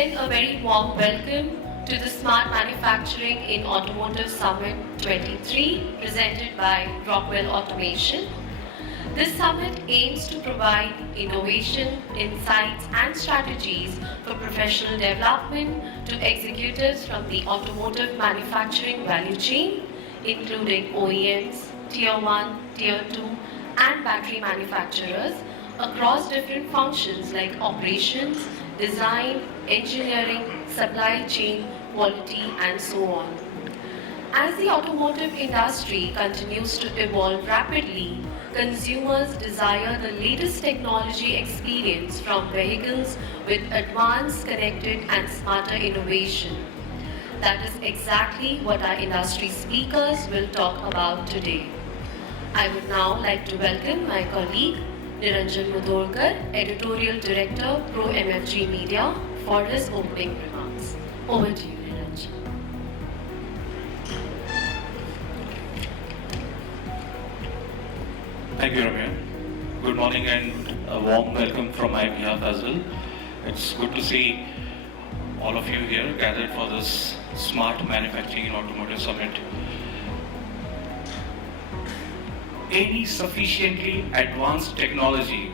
extend a very warm welcome to the Smart Manufacturing in Automotive Summit 23 presented by Rockwell Automation. This summit aims to provide innovation, insights and strategies for professional development to executives from the automotive manufacturing value chain, including OEMs, Tier 1, Tier 2 and battery manufacturers across different functions like operations, design, engineering, supply chain, quality and so on. As the automotive industry continues to evolve rapidly, consumers desire the latest technology experience from vehicles with advanced, connected and smarter innovation. That is exactly what our industry speakers will talk about today. I would now like to welcome my colleague Niranjan Mudholkar, Editorial Director, ProMFGmedia, for his opening remarks. Over to you, Niranjan. Thank you, Ramya. Good morning and a warm welcome from my behalf as well. It's good to see all of you here gathered for this Smart Manufacturing in Automotive Summit. Any sufficiently advanced technology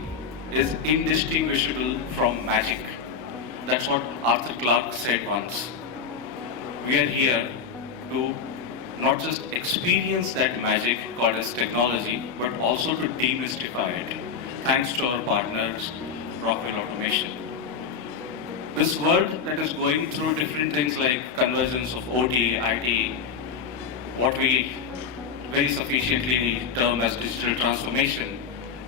is indistinguishable from magic. That's what Arthur Clarke said once. We are here to not just experience that magic called as technology, but also to demystify it, thanks to our partners, Rockwell Automation. This world that is going through different things like convergence of OT, IT, what we very sufficiently term as digital transformation,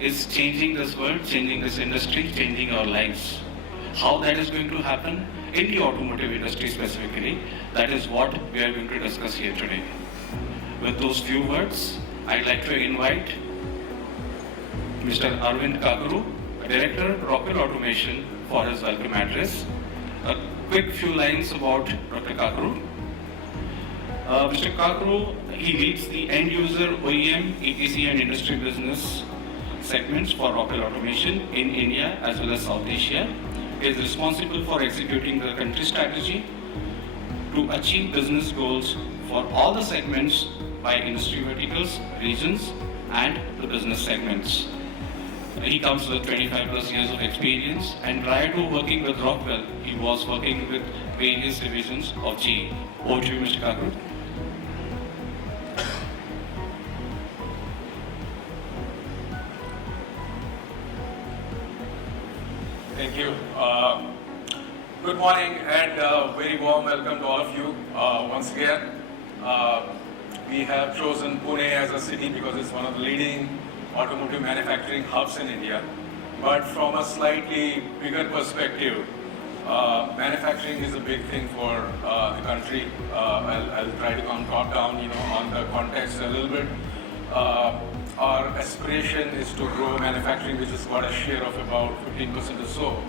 is changing this world, changing this industry, changing our lives. How that is going to happen in the automotive industry specifically, that is what we are going to discuss here today. With those few words, I'd like to invite Mr. Arvind Kakuru, Director, Rockwell Automation, for his welcome address. A quick few lines about Dr. Kakuru. Mr. Kakuru, he leads the end user OEM, EPC and industry business segments for Rockwell Automation in India as well as South Asia. He is responsible for executing the country strategy to achieve business goals for all the segments by industry verticals, regions and the business segments. He comes with 25 plus years of experience, and prior to working with Rockwell, he was working with various divisions of GE. Over to you, Mr. Kakuru. Thank you. Good morning and very warm welcome to all of you once again. We have chosen Pune as a city because it's one of the leading automotive manufacturing hubs in India. But from a slightly bigger perspective, manufacturing is a big thing for the country. I'll try to talk down, on the context a little bit. Our aspiration is to grow manufacturing, which has got a share of about 15% or so,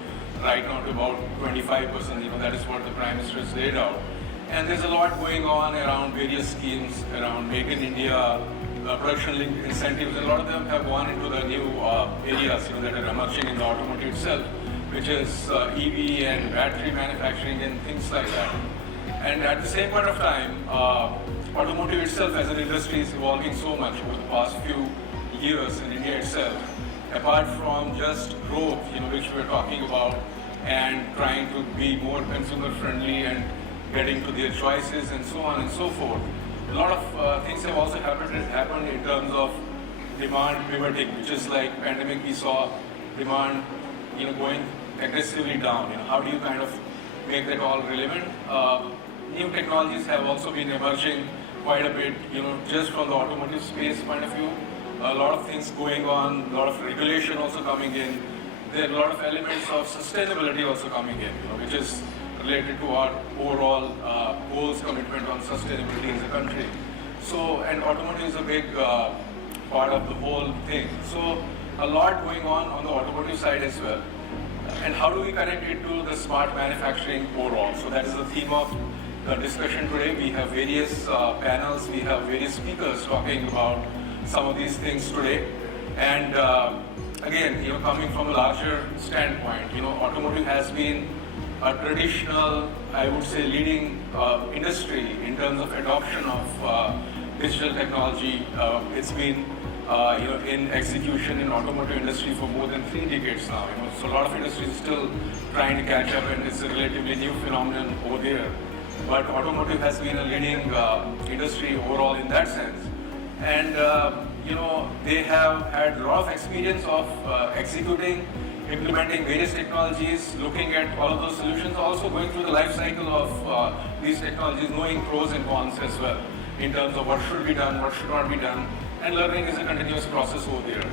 right now to about 25%. That is what the Prime Minister has laid out. And there's a lot going on around various schemes around Make in India, production-linked incentives. A lot of them have gone into the new areas that are emerging in the automotive itself, which is EV and battery manufacturing and things like that. And at the same point of time, automotive itself as an industry is evolving so much over the past few years in India itself. Apart from just growth, which we're talking about, and trying to be more consumer friendly and getting to their choices and so on and so forth. A lot of things have also happened in terms of demand pivoting, which is like pandemic we saw demand going aggressively down. How do you kind of make that all relevant? New technologies have also been emerging quite a bit, just from the automotive space point of view. A lot of things going on, a lot of regulation also coming in. There are a lot of elements of sustainability also coming in, which is related to our overall goals, commitment on sustainability as a country. So, and automotive is a big part of the whole thing. So, a lot going on the automotive side as well. And how do we connect it to the smart manufacturing overall? So that is the theme of the discussion today. We have various panels, we have various speakers talking about some of these things today. And again, coming from a larger standpoint, automotive has been a traditional, I would say, leading industry in terms of adoption of digital technology. It's been in execution in automotive industry for more than 3 decades now. So a lot of industries still trying to catch up, and it's a relatively new phenomenon over there. But automotive has been a leading industry overall in that sense. And they have had a lot of experience of executing, implementing various technologies, looking at all of those solutions, also going through the life cycle of these technologies, knowing pros and cons as well, in terms of what should be done, what should not be done, and learning is a continuous process over there.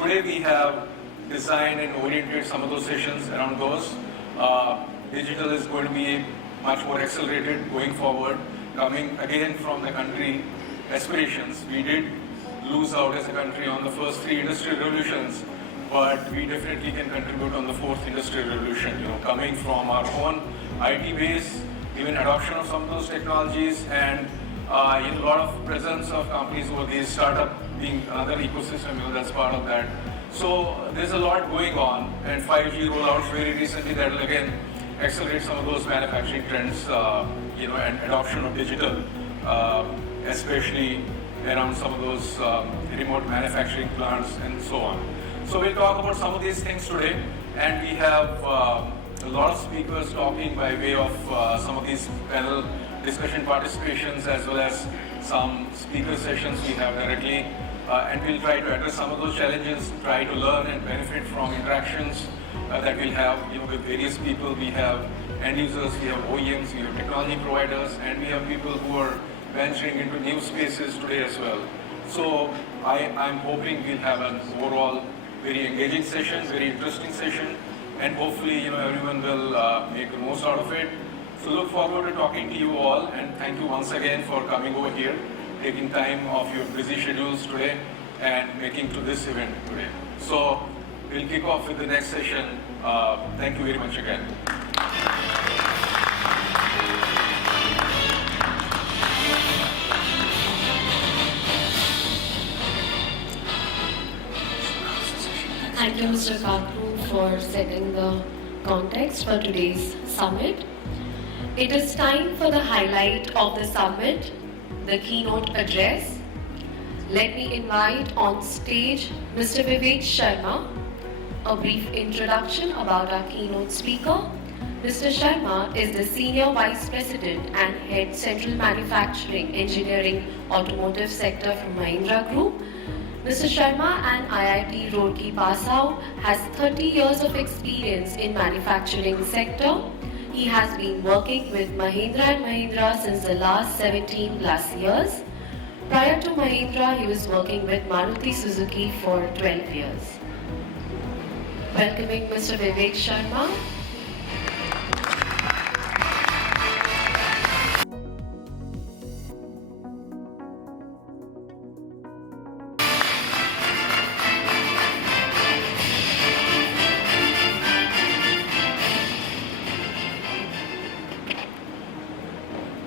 Today we have designed and oriented some of those sessions around those. Digital is going to be much more accelerated going forward, coming again from the country aspirations. We did lose out as a country on the first 3 industrial revolutions, but we definitely can contribute on the 4th industrial revolution, coming from our own IT base, even adoption of some of those technologies, and a lot of presence of companies over these, startup being another ecosystem, that's part of that. So there's a lot going on, and 5G rollouts very recently that will again accelerate some of those manufacturing trends, and adoption of digital, especially around some of those remote manufacturing plants and so on. So we'll talk about some of these things today, and we have a lot of speakers talking by way of some of these panel discussion participations, as well as some speaker sessions we have directly, and we'll try to address some of those challenges, try to learn and benefit from interactions that we'll have with various people. We have end users, we have OEMs, we have technology providers, and we have people who are venturing into new spaces today as well. So I'm hoping we'll have an overall very engaging session, very interesting session, and hopefully everyone will make the most out of it. So look forward to talking to you all, and thank you once again for coming over here, taking time off your busy schedules today and making to this event today. So we'll kick off with the next session. Thank you very much again. Thank you, Mr. Kakru, for setting the context for today's summit. It is time for the highlight of the summit, the keynote address. Let me invite on stage Mr. Vivek Sharma. A brief introduction about our keynote speaker. Mr. Sharma is the Senior Vice President and Head Central Manufacturing Engineering Automotive Sector from Mahindra Group. Mr. Sharma, an IIT Roorkee pass out, has 30 years of experience in manufacturing sector. He has been working with Mahindra & Mahindra since the last 17 plus years. Prior to Mahindra, he was working with Maruti Suzuki for 12 years. Welcoming Mr. Vivek Sharma.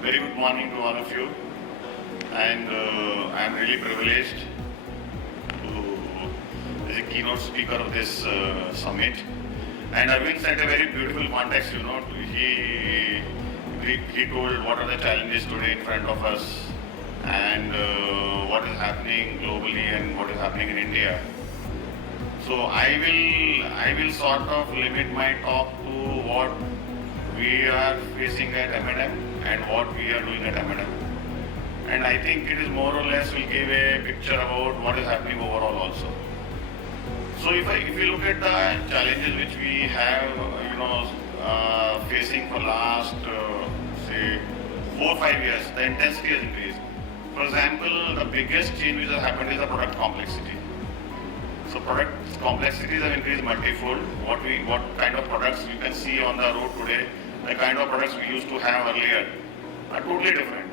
Very good morning to all of you, and I am really privileged to be the keynote speaker of this summit. And Arvind set a very beautiful context, he told what are the challenges today in front of us, and what is happening globally and what is happening in India. So I will sort of limit my talk to what we are facing at M&M and what we are doing at M&M. And I think it is more or less will give a picture about what is happening overall also. So if you look at the challenges which we have, facing for last, say, 4 or 5 years, the intensity has increased. For example, the biggest change which has happened is the product complexity. So product complexities have increased multifold. What kind of products you can see on the road today, the kind of products we used to have earlier are totally different.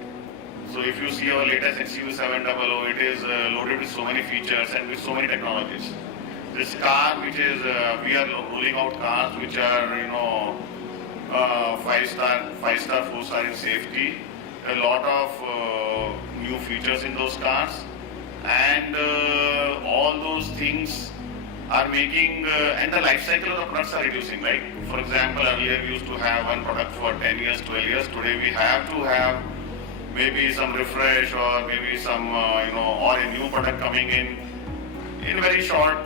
So if you see our latest XUV700, it is loaded with so many features and with so many technologies. This car, which is we are rolling out cars which are 5-star, 4-star in safety. A lot of new features in those cars, and all those things are making, and the life cycle of the products are reducing, right? For example, earlier we used to have one product for 10 years, 12 years. Today we have to have maybe some refresh or maybe some, or a new product coming in very short.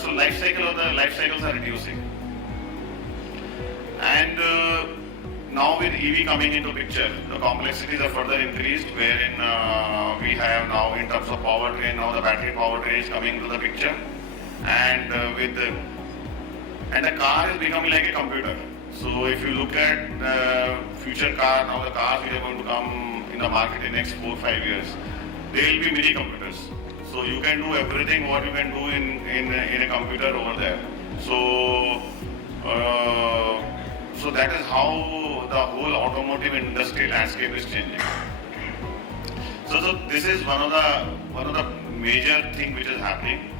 So life cycles are reducing. And now with EV coming into picture, the complexities are further increased, wherein we have now in terms of powertrain, now the battery powertrain is coming into the picture, and the car is becoming like a computer. So if you look at the future car, now the cars which are going to come in the market in the next 4-5 years, they will be mini computers. So you can do everything what you can do in a computer over there. So so that is how the whole automotive industry landscape is changing. So this is one of the major thing which is happening.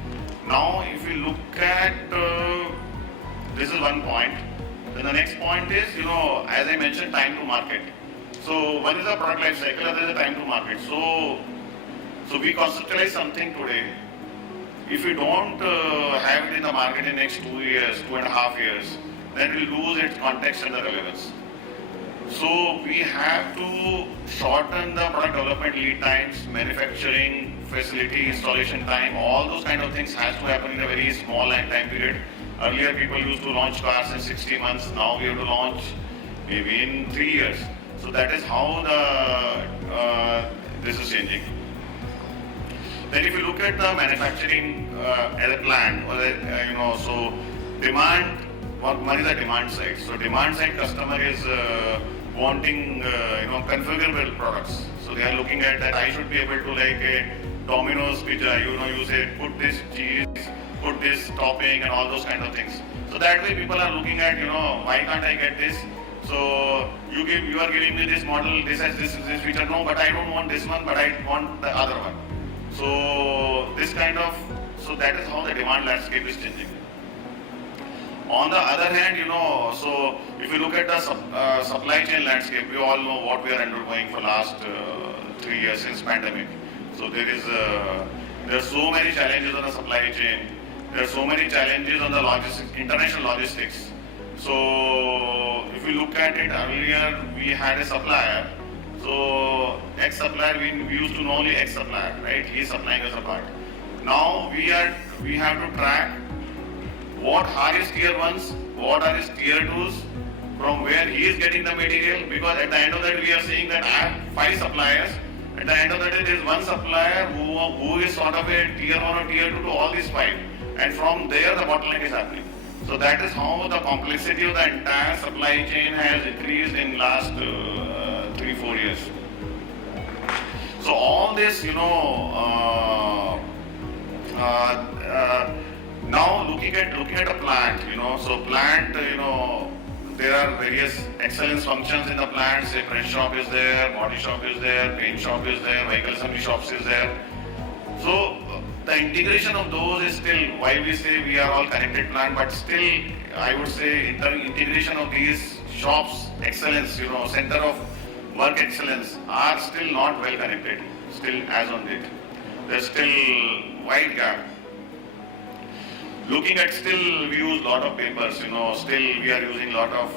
Now if you look at this is one point. Then the next point is, as I mentioned, time to market. So one is the product life cycle, other is the time to market. So we conceptualize something today. If we don't have it in the market in the next 2 years, 2.5 years, then we lose its context and the relevance. So we have to shorten the product development lead times, manufacturing, facility, installation time, all those kind of things has to happen in a very small time period. Earlier people used to launch cars in 60 months, now we have to launch maybe in 3 years. So that is how this is changing. Then if you look at the manufacturing as a plant, so demand, one is the demand side. So demand side customer is wanting configurable products. So they are looking at that I should be able to, like a Domino's pizza, you say put this cheese, put this topping and all those kind of things. So that way people are looking at, why can't I get this? So you are giving me this model, this has this feature, no, but I don't want this one, but I want the other one. So so that is how the demand landscape is changing. On the other hand, so if you look at the supply chain landscape, we all know what we are undergoing for last 3 years since pandemic. So there are so many challenges on the supply chain. There are so many challenges on the international logistics. So if you look at it, earlier we had a supplier. So X supplier, we used to know only X supplier, right? He is supplying us a part. Now we have to track what are his tier 1s, what are his tier 2s, from where he is getting the material, because at the end of that we are seeing that I have 5 suppliers. At the end of the day, there is one supplier who is sort of a tier 1 or tier 2 to all these 5, and from there the bottleneck is happening. So that is how the complexity of the entire supply chain has increased in last 3-4 years. So all this, now looking at a plant, so plant, there are various excellence functions in the plant. Say press shop is there, body shop is there, paint shop is there, vehicle assembly shops is there. So the integration of those is still, why we say we are all connected plant, but still I would say integration of these shops, excellence, center of work excellence are still not well connected, still as on date. There's still wide gap. Looking at still we use lot of papers, still we are using lot of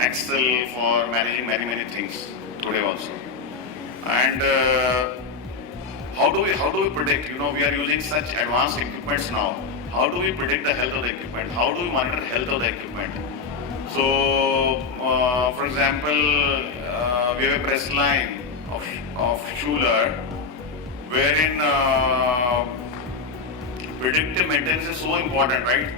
Excel for managing many things today also. And how do we predict, we are using such advanced equipments now. How do we predict the health of the equipment? How do we monitor health of the equipment? So, for example, we have a press line of Schuler, wherein predictive maintenance is so important, right?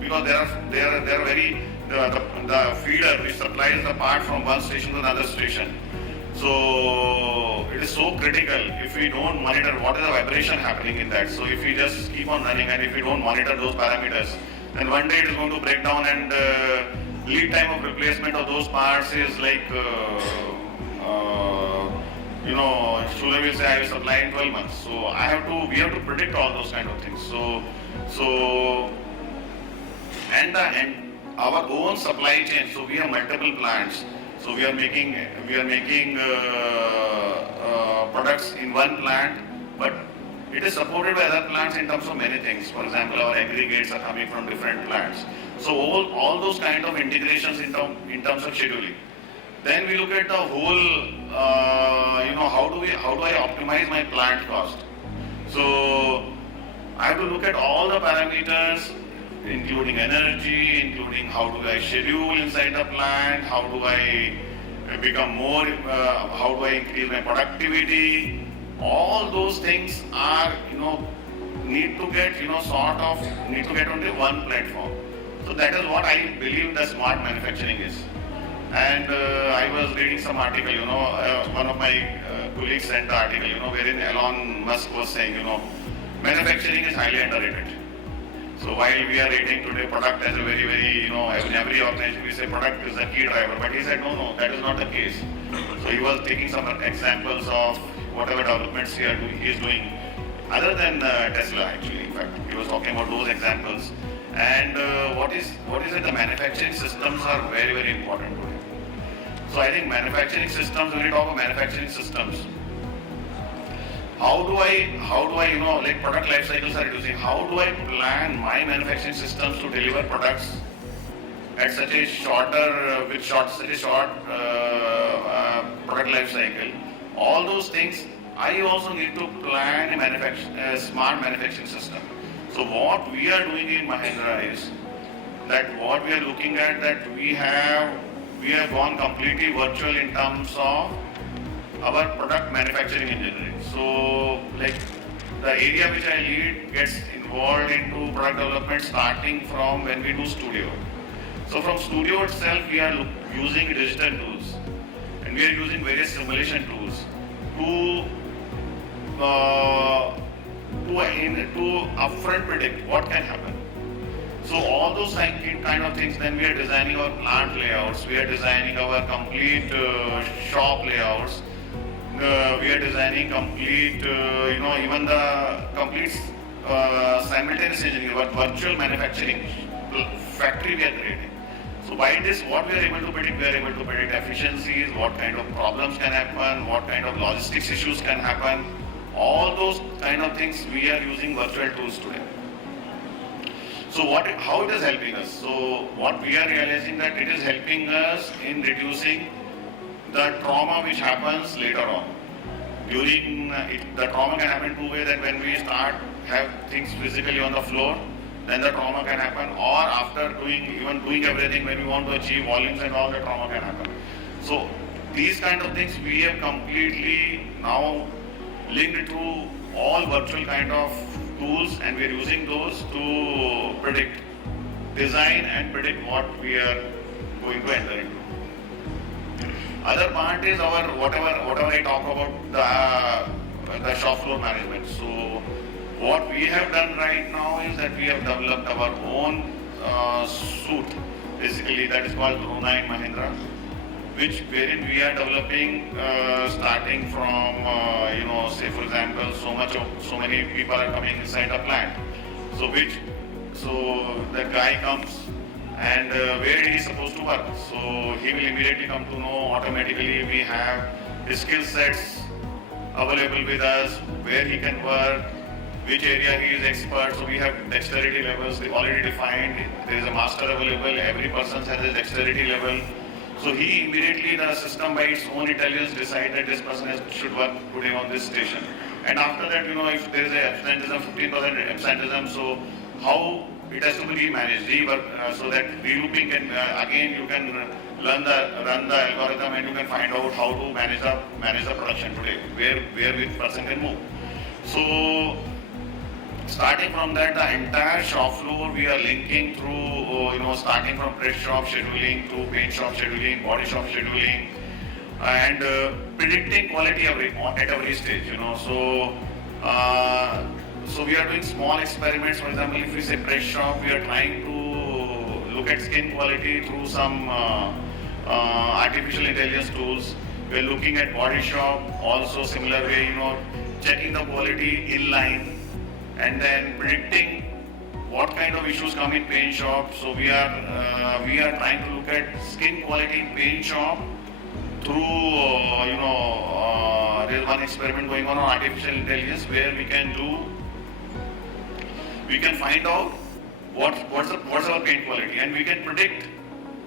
Because they are very the feeder which supplies the part from one station to another station. So it is so critical if we don't monitor what is the vibration happening in that. So if we just keep on running and if we don't monitor those parameters, then one day it is going to break down, and lead time of replacement of those parts is like, Schuler will say I will supply in 12 months. So we have to predict all those kind of things. And our own supply chain. So we have multiple plants. So we are making products in one plant, but It is supported by other plants in terms of many things. For example, our aggregates are coming from different plants. So all those kind of integrations in terms of scheduling. Then we look at the whole, how do I optimize my plant cost? So I have to look at all the parameters, including energy, including how do I schedule inside the plant, how do I become more, how do I increase my productivity. All those things are, need to get, need to get onto one platform. So that is what I believe the smart manufacturing is. And I was reading some article, one of my colleagues sent the article, wherein Elon Musk was saying, manufacturing is highly underrated. So while we are rating today product as a very, very, in every organization we say product is the key driver, but he said no, that is not the case. So he was taking some examples of whatever developments he is doing, other than Tesla actually. In fact, he was talking about those examples. And what is it? The manufacturing systems are very, very important today. So I think manufacturing systems, when we talk about manufacturing systems, how do I, like product life cycles are reducing, how do I plan my manufacturing systems to deliver products at such a short product life cycle? All those things, I also need to plan a smart manufacturing system. So what we are doing in Mahindra is that what we are looking at, that we have gone completely virtual in terms of our product manufacturing engineering. So like the area which I lead gets involved into product development starting from when we do studio. So from studio itself we are using digital tools and we are using various simulation tools to upfront predict what can happen. So all those kind of things, then we are designing our plant layouts, we are designing our complete shop layouts, we are designing complete, even the complete simultaneous engineering, virtual manufacturing factory we are creating. So by this, what we are able to predict, we are able to predict efficiencies, what kind of problems can happen, what kind of logistics issues can happen. All those kind of things we are using virtual tools today. So how it is helping us? So what we are realizing that it is helping us in reducing the trauma which happens later on. The trauma can happen two ways, that when we have things physically on the floor, then the trauma can happen, or after doing everything, when we want to achieve volumes and all, the trauma can happen. So these kind of things we have completely now linked to all virtual kind of tools, and we are using those to design and predict what we are going to enter into. Other part is our whatever I talk about the shop floor management. So what we have done right now is that we have developed our own suite, basically that is called Rona in Mahindra, wherein we are developing starting from say for example so many people are coming inside a plant. So the guy comes and where he is supposed to work. So he will immediately come to know automatically. We have skill sets available with us, where he can work, which area he is expert. So we have dexterity levels already defined. There is a master available. Every person has a dexterity level. So he immediately, the system by its own intelligence decide that this person should work today on this station. And after that, if there is a absenteeism, 15% absenteeism, so how it has to be managed, so that relooping can, again you can run the algorithm and you can find out how to manage the production today, where which person can move. So starting from that, the entire shop floor we are linking through, starting from press shop scheduling to paint shop scheduling, body shop scheduling, and predicting quality at every stage. So we are doing small experiments. For example, if we say press shop, we are trying to look at skin quality through some artificial intelligence tools. We are looking at body shop, also similar way, checking the quality in line, and then predicting what kind of issues come in paint shop. So we are trying to look at skin quality in paint shop through there's one experiment going on artificial intelligence where we can find out what's our paint quality, and we can predict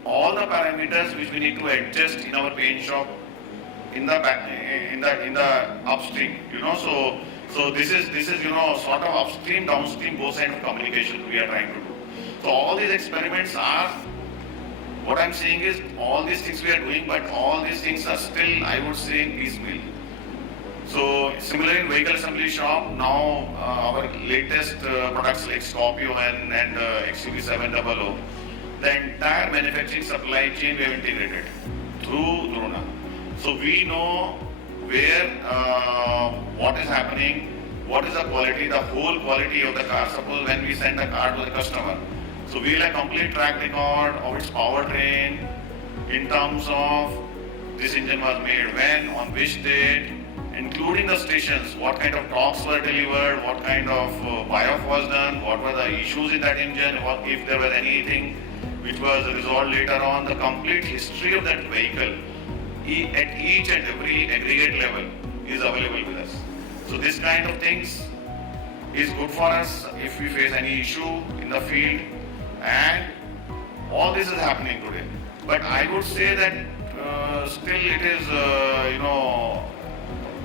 all the parameters which we need to adjust in our paint shop in the upstream. So this is sort of upstream, downstream, both sides of communication we are trying to do. So all these experiments are, what I'm saying is, all these things we are doing, but all these things are still, I would say, in piecemeal. So similarly in vehicle assembly shop, now our latest products like Scorpio and XUV700, the entire manufacturing supply chain we have integrated through Drona. So we know where, what is happening, what is the quality, the whole quality of the car. Suppose when we send a car to the customer, so we will have complete track record of its powertrain in terms of this engine was made when, on which date, including the stations, what kind of torques were delivered, what kind of buy-off was done, what were the issues in that engine, if there was anything which was resolved later on, the complete history of that vehicle at each and every aggregate level is available with us. So this kind of things is good for us if we face any issue in the field, and all this is happening today. But I would say that still it is,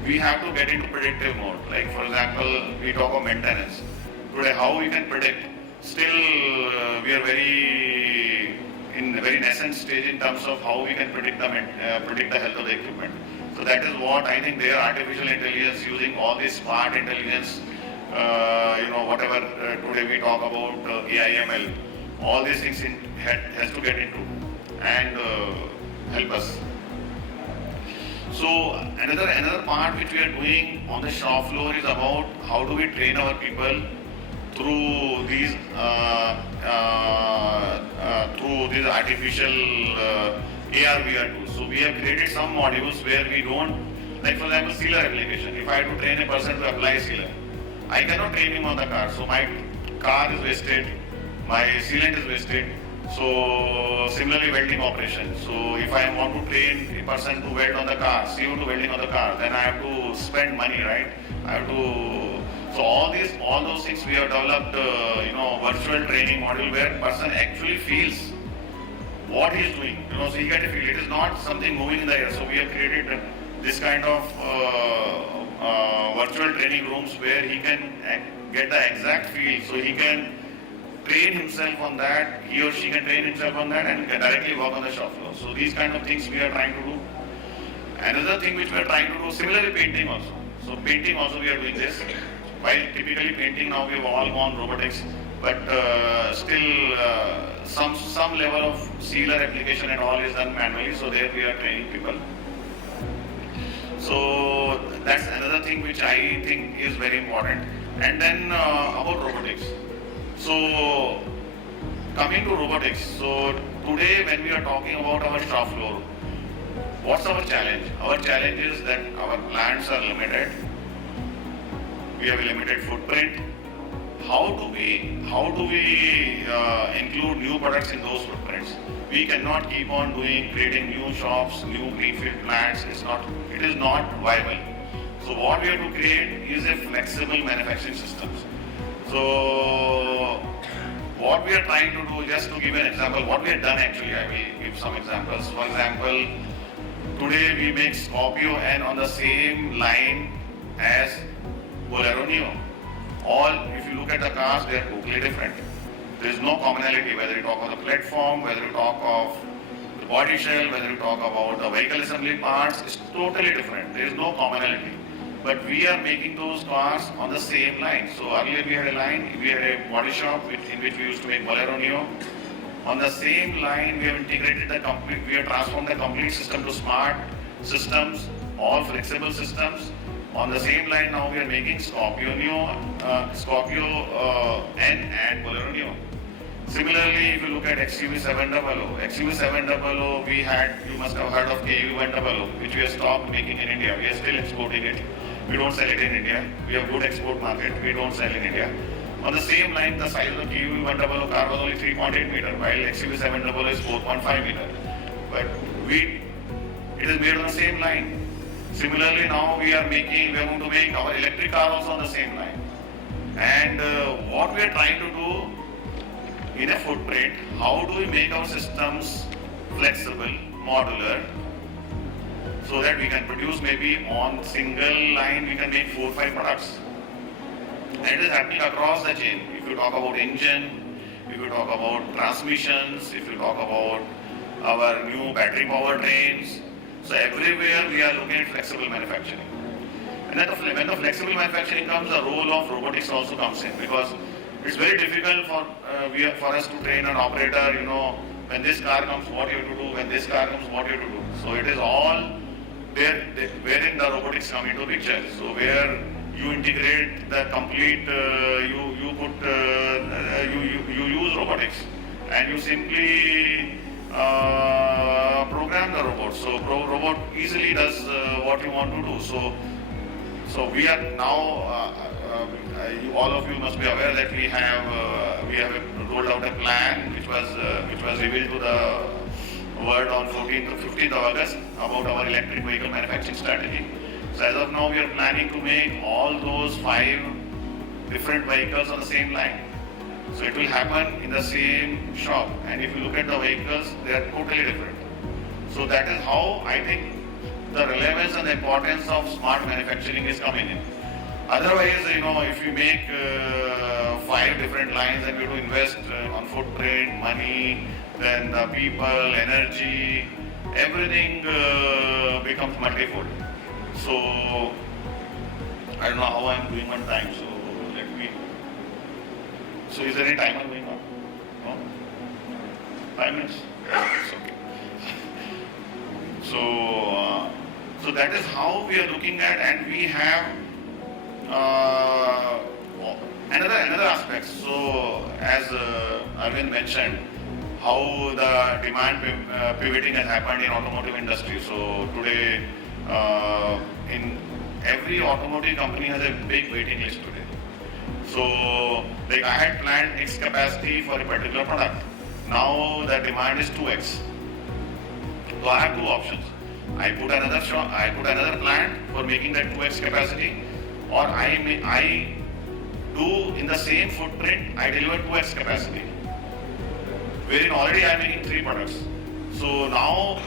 we have to get into predictive mode. Like for example, we talk of maintenance. Today, how we can predict? Still, we are in a very nascent stage in terms of how we can predict the health of the equipment. So that is what I think their artificial intelligence, using all this smart intelligence, whatever today we talk about AI/ML, all these things has to get into and help us. So another part which we are doing on the shop floor is about how do we train our people through these artificial AR/VR tools. So we have created some modules where we don't, like for example, sealer application. If I have to train a person to apply sealer, I cannot train him on the car. So my car is wasted, my sealant is wasted. So similarly, welding operation. So if I want to train a person to weld on the car, CO2 welding on the car, then I have to spend money, right? I have to. So all those things we have developed, virtual training module where person actually feels what he is doing. So he gets a feel. It is not something moving in the air. So we have created this kind of virtual training rooms where he can get the exact feel. So he can train himself on that. He or she can train himself on that and can directly work on the shop floor. So these kind of things we are trying to do. Another thing which we are trying to do, similarly painting also. So painting also we are doing this. While typically painting now we have all gone robotics, but still some level of sealer application and all is done manually. So there we are training people. So that's another thing which I think is very important. And then about robotics. So coming to robotics. So today when we are talking about our shop floor, what's our challenge? Our challenge is that our plants are limited. We have a limited footprint. How do we include new products in those footprints? We cannot keep on creating new shops, new greenfield plants. It is not viable. So what we have to create is a flexible manufacturing system. So what we are trying to do, just to give an example, what we have done actually, I will give some examples. For example, today we make Scorpio and on the same line as Bolero Neo. All, if you look at the cars, they are totally different. There is no commonality, whether you talk of the platform, whether you talk of the body shell, whether you talk about the vehicle assembly parts, it's totally different. There is no commonality. But we are making those cars on the same line. So earlier we had a body shop in which we used to make Bolero Neo. On the same line, we have integrated we have transformed the complete system to smart systems, all flexible systems. On the same line, now we are making Scorpio Neo, and Bolero Neo. Similarly, if you look at XUV700, you must have heard of KUV100, which we have stopped making in India. We are still exporting it. We don't sell it in India. We have good export market. We don't sell in India. On the same line, the size of KUV100 car was only 3.8 meter, while XUV700 is 4.5 meter. But it is made on the same line. Similarly, now we are going to make our electric car also on the same line. And what we are trying to do in a footprint, how do we make our systems flexible, modular, so that we can produce maybe on single line we can make 4 or 5 products. And it is happening across the chain. If you talk about engine, if you talk about transmissions, if you talk about our new battery powertrains, so everywhere we are looking at flexible manufacturing. And then when the flexible manufacturing comes, the role of robotics also comes in, because it's very difficult for us to train an operator, when this car comes, what you have to do, when this car comes, what you have to do. So it is all there, wherein the robotics come into picture. So where you integrate the complete, you use robotics, and you simply program the robot. So robot easily does what you want to do. So we are now, all of you must be aware that we have rolled out a plan which was revealed to the world on 15th of August about our electric vehicle manufacturing strategy. So as of now, we are planning to make all those 5 different vehicles on the same line. So it will happen in the same shop, and if you look at the vehicles, they are totally different. So that is how I think the relevance and the importance of smart manufacturing is coming in. Otherwise, if you make 5 different lines and you have to invest on footprint, money, then the people, energy, everything becomes multifold. So I don't know how I am doing on time. So is there any timer going on? No? 5 minutes? It's okay. So that is how we are looking at, and we have another aspect. So as Arvind mentioned, how the demand pivoting has happened in automotive industry. So today, in every automotive company has a big waiting list today. So like I had planned X capacity for a particular product. Now the demand is 2X. So I have 2 options. I put another plant for making that 2X capacity, or I do in the same footprint, I deliver 2X capacity, wherein already I am making 3 products. So now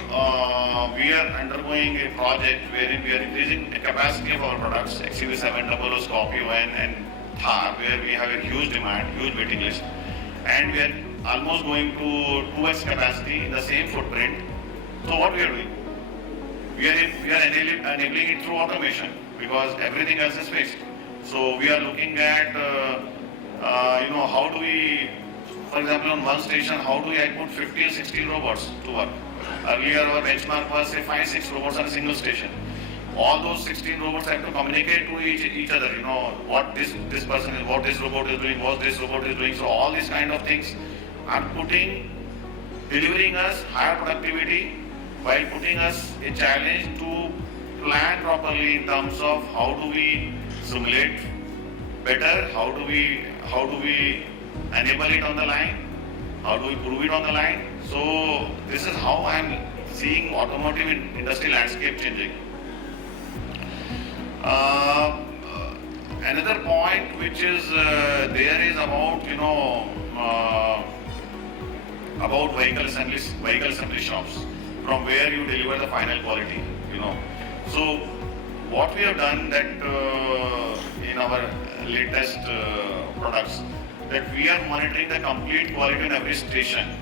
we are undergoing a project wherein we are increasing the capacity of our products, XUV700, Scorpio and Thar, where we have a huge demand, huge waiting list, and we are almost going to 2X capacity in the same footprint. So what we are doing? We are enabling it through automation, because everything else is fixed. So we are looking at, how do we, for example, on one station, how do I put 50 or 60 robots to work? Earlier our benchmark was say 5-6 robots on a single station. All those 16 robots have to communicate to each other, what this person is, what this robot is doing, what this robot is doing. So all these kind of things are delivering us higher productivity, while putting us a challenge to plan properly in terms of how do we simulate better, how do we enable it on the line, how do we prove it on the line. So this is how I am seeing automotive industry landscape changing. Another point which is there is about vehicle assembly shops, from where you deliver the final quality. So what we have done that in our latest products, that we are monitoring the complete quality in every station.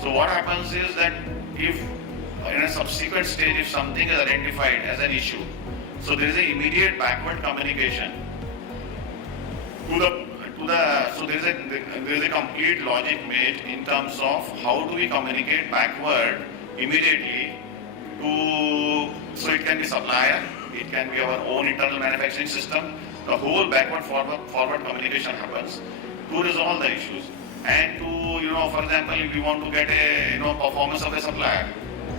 So what happens is that if in a subsequent stage, if something is identified as an issue, so there is an immediate backward communication so there is a complete logic made in terms of how do we communicate backward immediately so it can be supplier, it can be our own internal manufacturing system. The whole backward forward communication happens to resolve the issues, and to for example, if we want to get a performance of a supplier.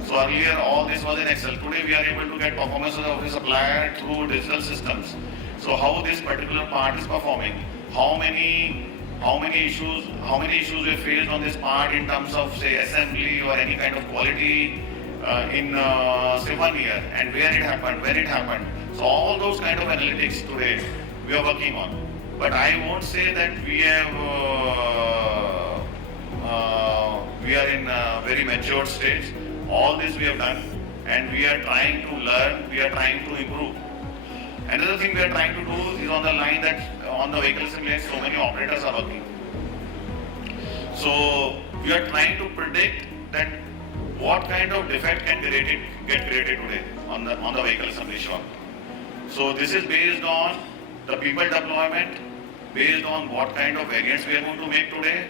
So earlier all this was in Excel. Today we are able to get performance of the supplier through digital systems. So how this particular part is performing, how many issues we faced on this part in terms of say assembly or any kind of quality in say 1 year, and where it happened, when it happened. So all those kind of analytics today we are working on. But I won't say that we are in a very matured stage. All this we have done, and we are trying to learn, we are trying to improve. Another thing we are trying to do is on the line that on the vehicle assembly line, so many operators are working. So we are trying to predict that what kind of defect can get created today on the vehicle assembly shop. So this is based on the people deployment, based on what kind of variants we are going to make today,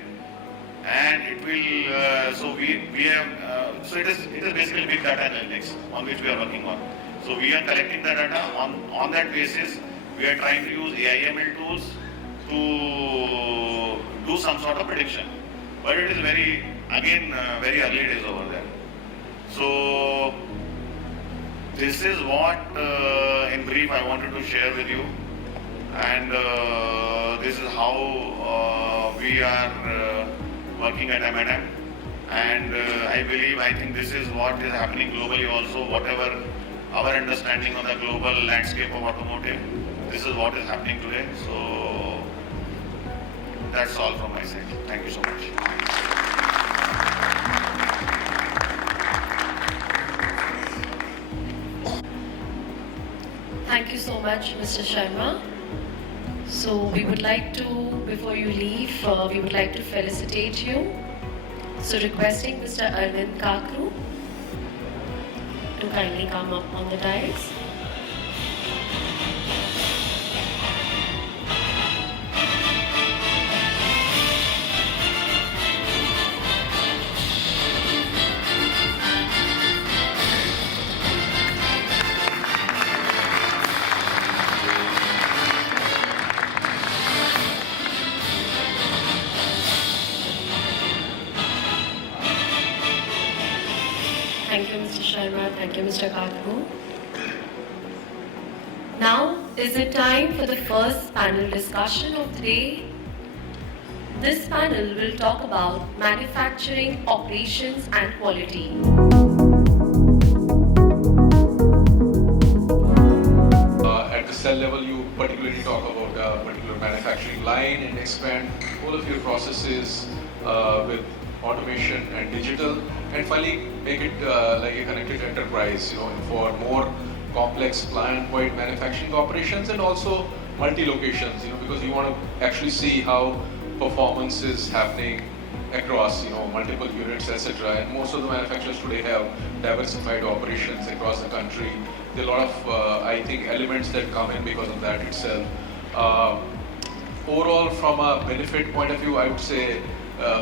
and it will. So we have. So it is basically big data analytics on which we are working on. So we are collecting the data on that basis. We are trying to use AIML tools to do some sort of prediction, but it is very early days over there. So this is what in brief I wanted to share with you, and this is how we are working at M&M, and I think this is what is happening globally also. Whatever our understanding of the global landscape of automotive, this is what is happening today. So that's all from my side. Thank you so much. Thank you so much, Mr. Sharma. So we would like to, before you leave, we would like to felicitate you. So requesting Mr. Arvind Kakru to kindly come up on the dais. Thank you, Mr. Sharma. Thank you, Mr. Kakru. Now is the time for the first panel discussion of the day. This panel will talk about manufacturing, operations and quality. At the cell level, you particularly talk about a particular manufacturing line and expand all of your processes with automation and digital, and finally make it like a connected enterprise, for more complex plant-wide manufacturing operations, and also multi-locations, because you want to actually see how performance is happening across, multiple units, etc. And most of the manufacturers today have diversified operations across the country. There are a lot of, I think, elements that come in because of that itself. Overall, from a benefit point of view, I would say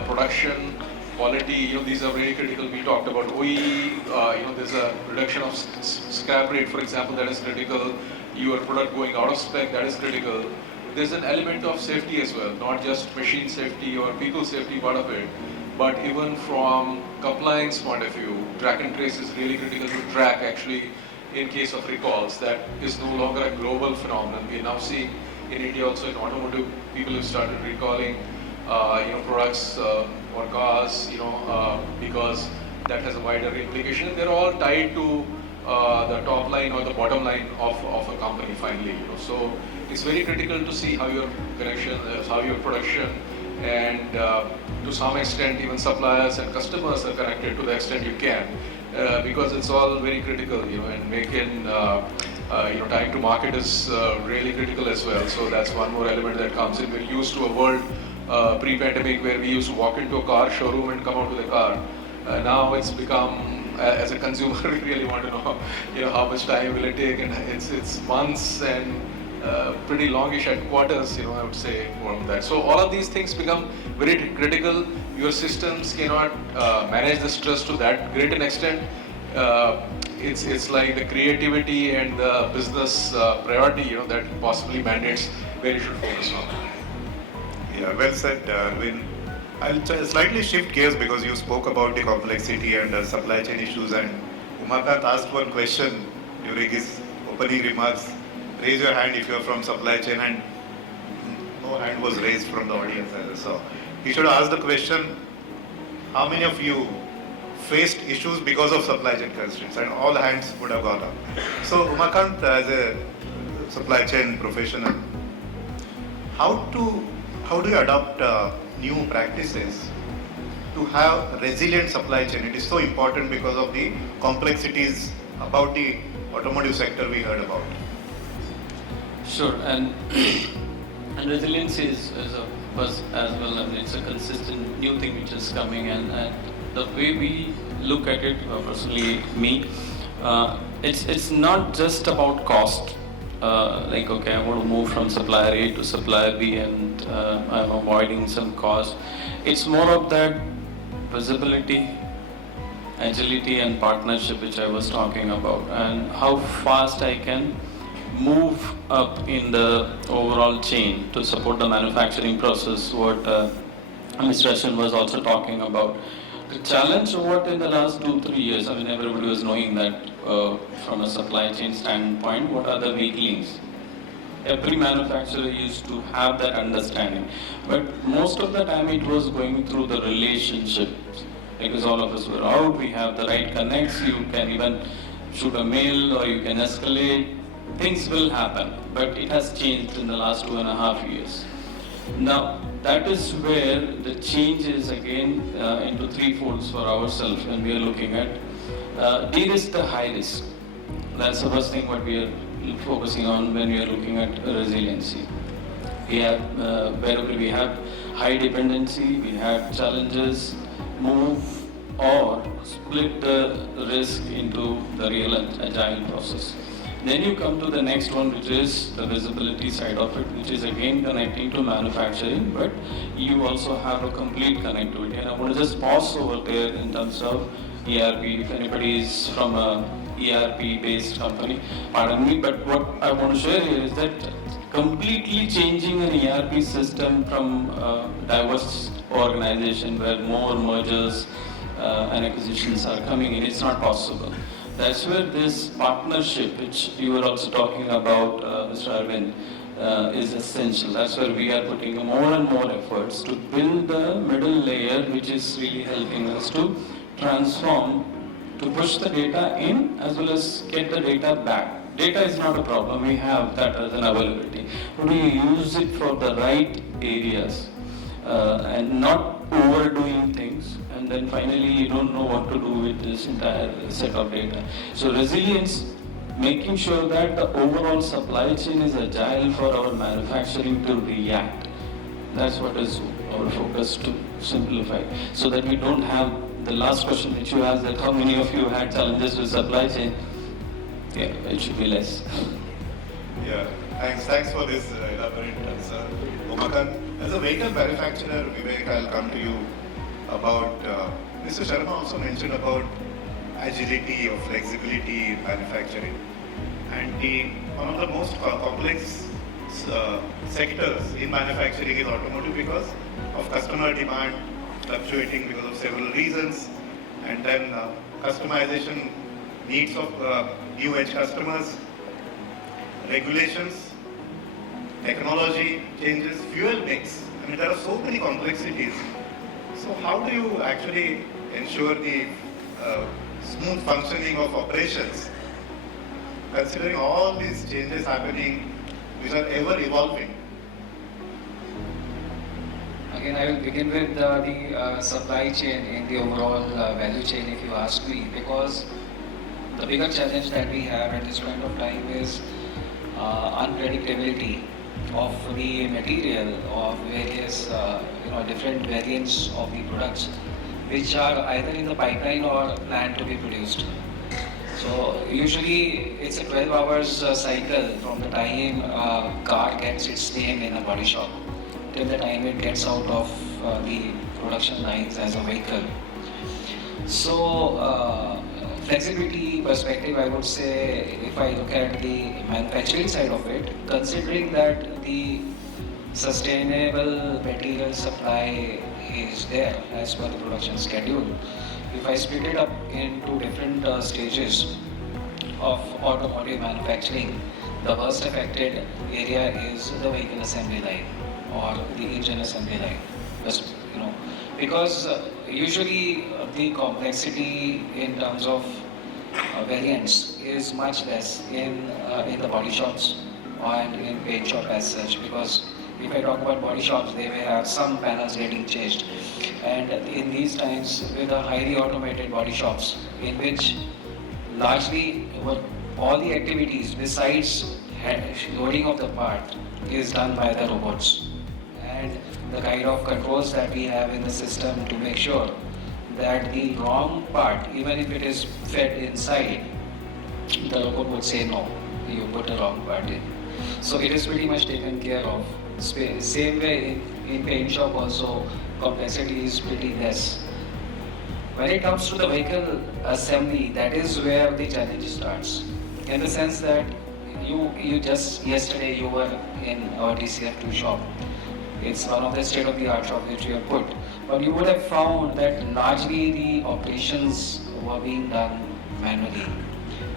production, quality, these are very critical. We talked about OEE, there's a reduction of scrap rate, for example, that is critical. Your product going out of spec, that is critical. There's an element of safety as well, not just machine safety or people safety part of it, but even from compliance point of view, track and trace is really critical to track actually in case of recalls. That is no longer a global phenomenon. We are now seeing in India also in automotive, people have started recalling products or cars, because that has a wider implication. They're all tied to the top line or the bottom line of a company finally. So it's very critical to see how your connection, how your production, and to some extent even suppliers and customers are connected to the extent you can, because it's all very critical, and making time to market is really critical as well. So that's one more element that comes in. We're used to a world pre-pandemic where we used to walk into a car showroom and come out with a car. Now it's become, as a consumer, we really want to know, how much time will it take, and it's months and pretty longish at quarters, I would say, from that. So all of these things become very critical. Your systems cannot manage the stress to that great an extent. It's like the creativity and the business priority, that possibly mandates where you should focus on. Yeah, well said, Arvind. I'll slightly shift gears because you spoke about the complexity and supply chain issues, and Umakant asked one question during his opening remarks. Raise your hand if you're from supply chain, and no hand was raised from the audience. So he should ask the question, how many of you faced issues because of supply chain constraints, and all hands would have gone up. So Umakant, as a supply chain professional, how do you adopt new practices to have resilient supply chain? It is so important because of the complexities about the automotive sector we heard about. Sure, and resilience is a buzz as well. I mean, it's a consistent new thing which is coming, and the way we look at it, personally, me, it's not just about cost. Like, okay, I want to move from supplier A to supplier B, and I'm avoiding some cost. It's more of that visibility, agility, and partnership which I was talking about, and how fast I can move up in the overall chain to support the manufacturing process, what Mr. Ashwin was also talking about. The challenge what in the last 2-3 years, I mean, everybody was knowing that from a supply chain standpoint, what are the weak links? Every manufacturer used to have that understanding, but most of the time it was going through the relationships, because all of us were out, we have the right connects, you can even shoot a mail or you can escalate, things will happen, but it has changed in the last 2.5 years. Now, that is where the change is again into three folds for ourselves when we are looking at de-risk the high risk. That's the first thing what we are focusing on when we are looking at resiliency. We have, wherever we have high dependency, we have challenges, move or split the risk into the real and agile process. Then you come to the next one, which is the visibility side of it, which is again connecting to manufacturing, but you also have a complete connectivity. And I want to just pause over there in terms of ERP. If anybody is from a ERP-based company, pardon me, but what I want to share here is that completely changing an ERP system from a diverse organization where more mergers and acquisitions are coming in, it's not possible. That's where this partnership, which you were also talking about, Mr. Arvind, is essential. That's where we are putting more and more efforts to build the middle layer, which is really helping us to transform, to push the data in as well as get the data back. Data is not a problem, we have that as an availability. But we use it for the right areas and not overdoing things. And then finally you don't know what to do with this entire set of data. So resilience, making sure that the overall supply chain is agile for our manufacturing to react. That's what is our focus, to simplify, so that we don't have the last question which you asked, that how many of you had challenges with supply chain? Yeah, it should be less. Yeah, thanks for this elaborate answer. Umakant, as a vehicle manufacturer, Vivek, I'll come to you about, Mr. Sharma also mentioned about agility or flexibility in manufacturing. And one of the most complex sectors in manufacturing is automotive, because of customer demand fluctuating because of several reasons, and then customization needs of new edge customers, regulations, technology changes, fuel mix. I mean, there are so many complexities. So how do you actually ensure the smooth functioning of operations, considering all these changes happening, which are ever evolving? Again, I will begin with the supply chain in the overall value chain, if you ask me, because the bigger challenge that we have at this point of time is unpredictability of the material of various different variants of the products, which are either in the pipeline or planned to be produced. So usually it's a 12 hours cycle from the time a car gets its name in a body shop till the time it gets out of the production lines as a vehicle. So flexibility perspective, I would say, if I look at the manufacturing side of it, considering that the sustainable material supply is there as per the production schedule, if I split it up into different stages of automotive manufacturing, the worst affected area is the vehicle assembly line or the engine assembly line. Just because usually the complexity in terms of variants is much less in the body shops and in paint shop as such, because if I talk about body shops, they may have some panels getting changed, and in these times with the highly automated body shops in which largely all the activities besides loading of the part is done by the robots, and the kind of controls that we have in the system to make sure that the wrong part, even if it is fed inside, the robot would say no, you put the wrong part in. So it is pretty much taken care of. Same way in paint shop also, complexity is pretty less. When it comes to the vehicle assembly, that is where the challenge starts. In the sense that you just yesterday you were in our DCF2 shop. It's one of the state-of-the-art shop which we have put. But you would have found that largely the operations were being done manually.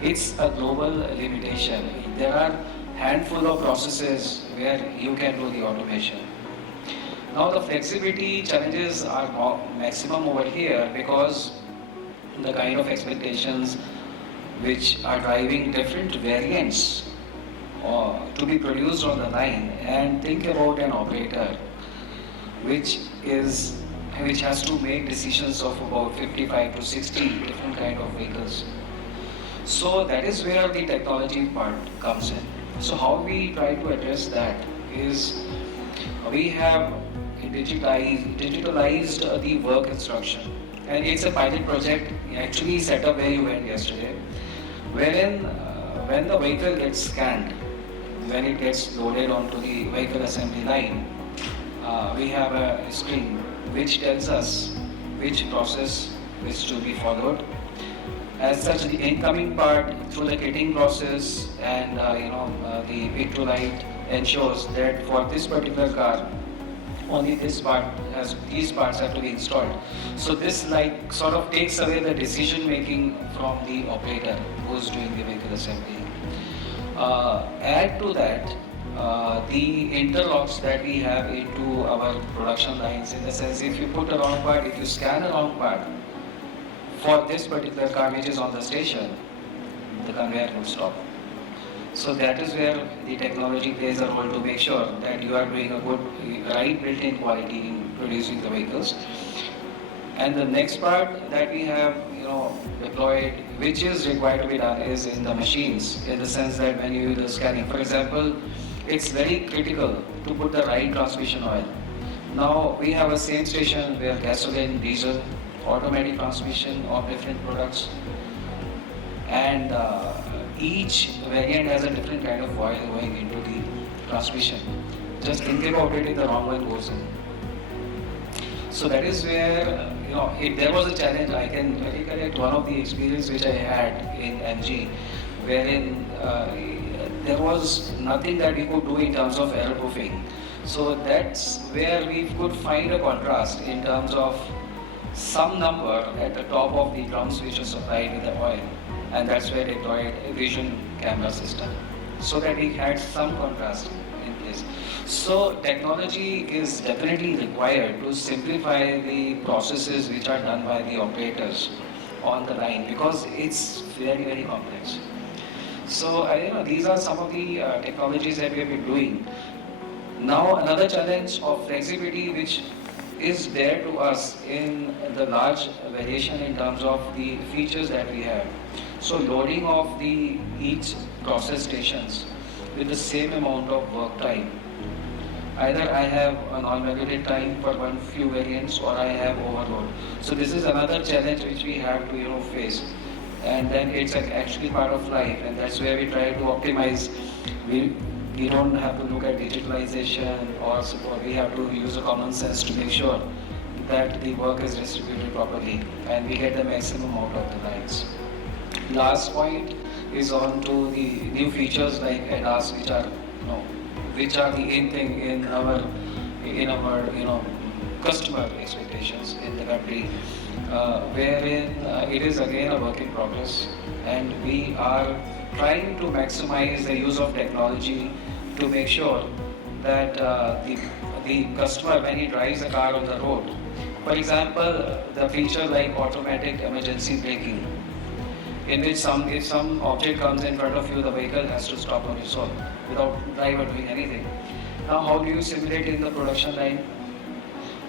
It's a global limitation. There are handful of processes where you can do the automation. Now the flexibility challenges are maximum over here because the kind of expectations which are driving different variants to be produced on the line, and think about an operator which has to make decisions of about 55 to 60 different kind of vehicles. So that is where the technology part comes in. So how we try to address that is we have digitalized the work instruction, and it's a pilot project actually set up where you went yesterday, wherein when the vehicle gets scanned, when it gets loaded onto the vehicle assembly line, we have a screen which tells us which process is to be followed. As such, the incoming part through the kitting process and the pick to light ensures that for this particular car, only these parts have to be installed. So this sort of takes away the decision making from the operator who's doing the vehicle assembly. Add to that the interlocks that we have into our production lines, in the sense if you put a wrong part, if you scan a wrong part for this particular car which is on the station, the conveyor will stop. So that is where the technology plays a role to make sure that you are doing a good, right built-in quality in producing the vehicles. And the next part that we have deployed, which is required to be done, is in the machines, in the sense that when you do the scanning, for example, it's very critical to put the right transmission oil. Now we have a same station where gasoline, diesel, automatic transmission of different products, and each variant has a different kind of oil going into the transmission. Just think about it if the wrong one goes in. So that is where, if there was a challenge, I can recollect one of the experience which I had in MG, wherein there was nothing that we could do in terms of error proofing. So that's where we could find a contrast in terms of some number at the top of the drums which was supplied with the oil, and that's where they deployed a vision camera system, so that we had some contrast in place. So technology is definitely required to simplify the processes which are done by the operators on the line, because it's very, very complex. So these are some of the technologies that we have been doing. Now another challenge of flexibility which is there to us in the large variation in terms of the features that we have. So loading of each process stations with the same amount of work time. Either I have a non-regulated time for one few variants, or I have overload. So this is another challenge which we have to face. And then it's actually part of life, and that's where we try to optimize. We don't have to look at digitalization, or we have to use a common sense to make sure that the work is distributed properly and we get the maximum out of the lines. Last point is on to the new features like ADAS, which are the in thing in our customer expectations in the country, wherein it is again a work in progress, and we are trying to maximize the use of technology to make sure that the customer, when he drives a car on the road, For example, the feature like automatic emergency braking, in which if some object comes in front of you, the vehicle has to stop on its own without driver doing anything. Now, how do you simulate in the production line?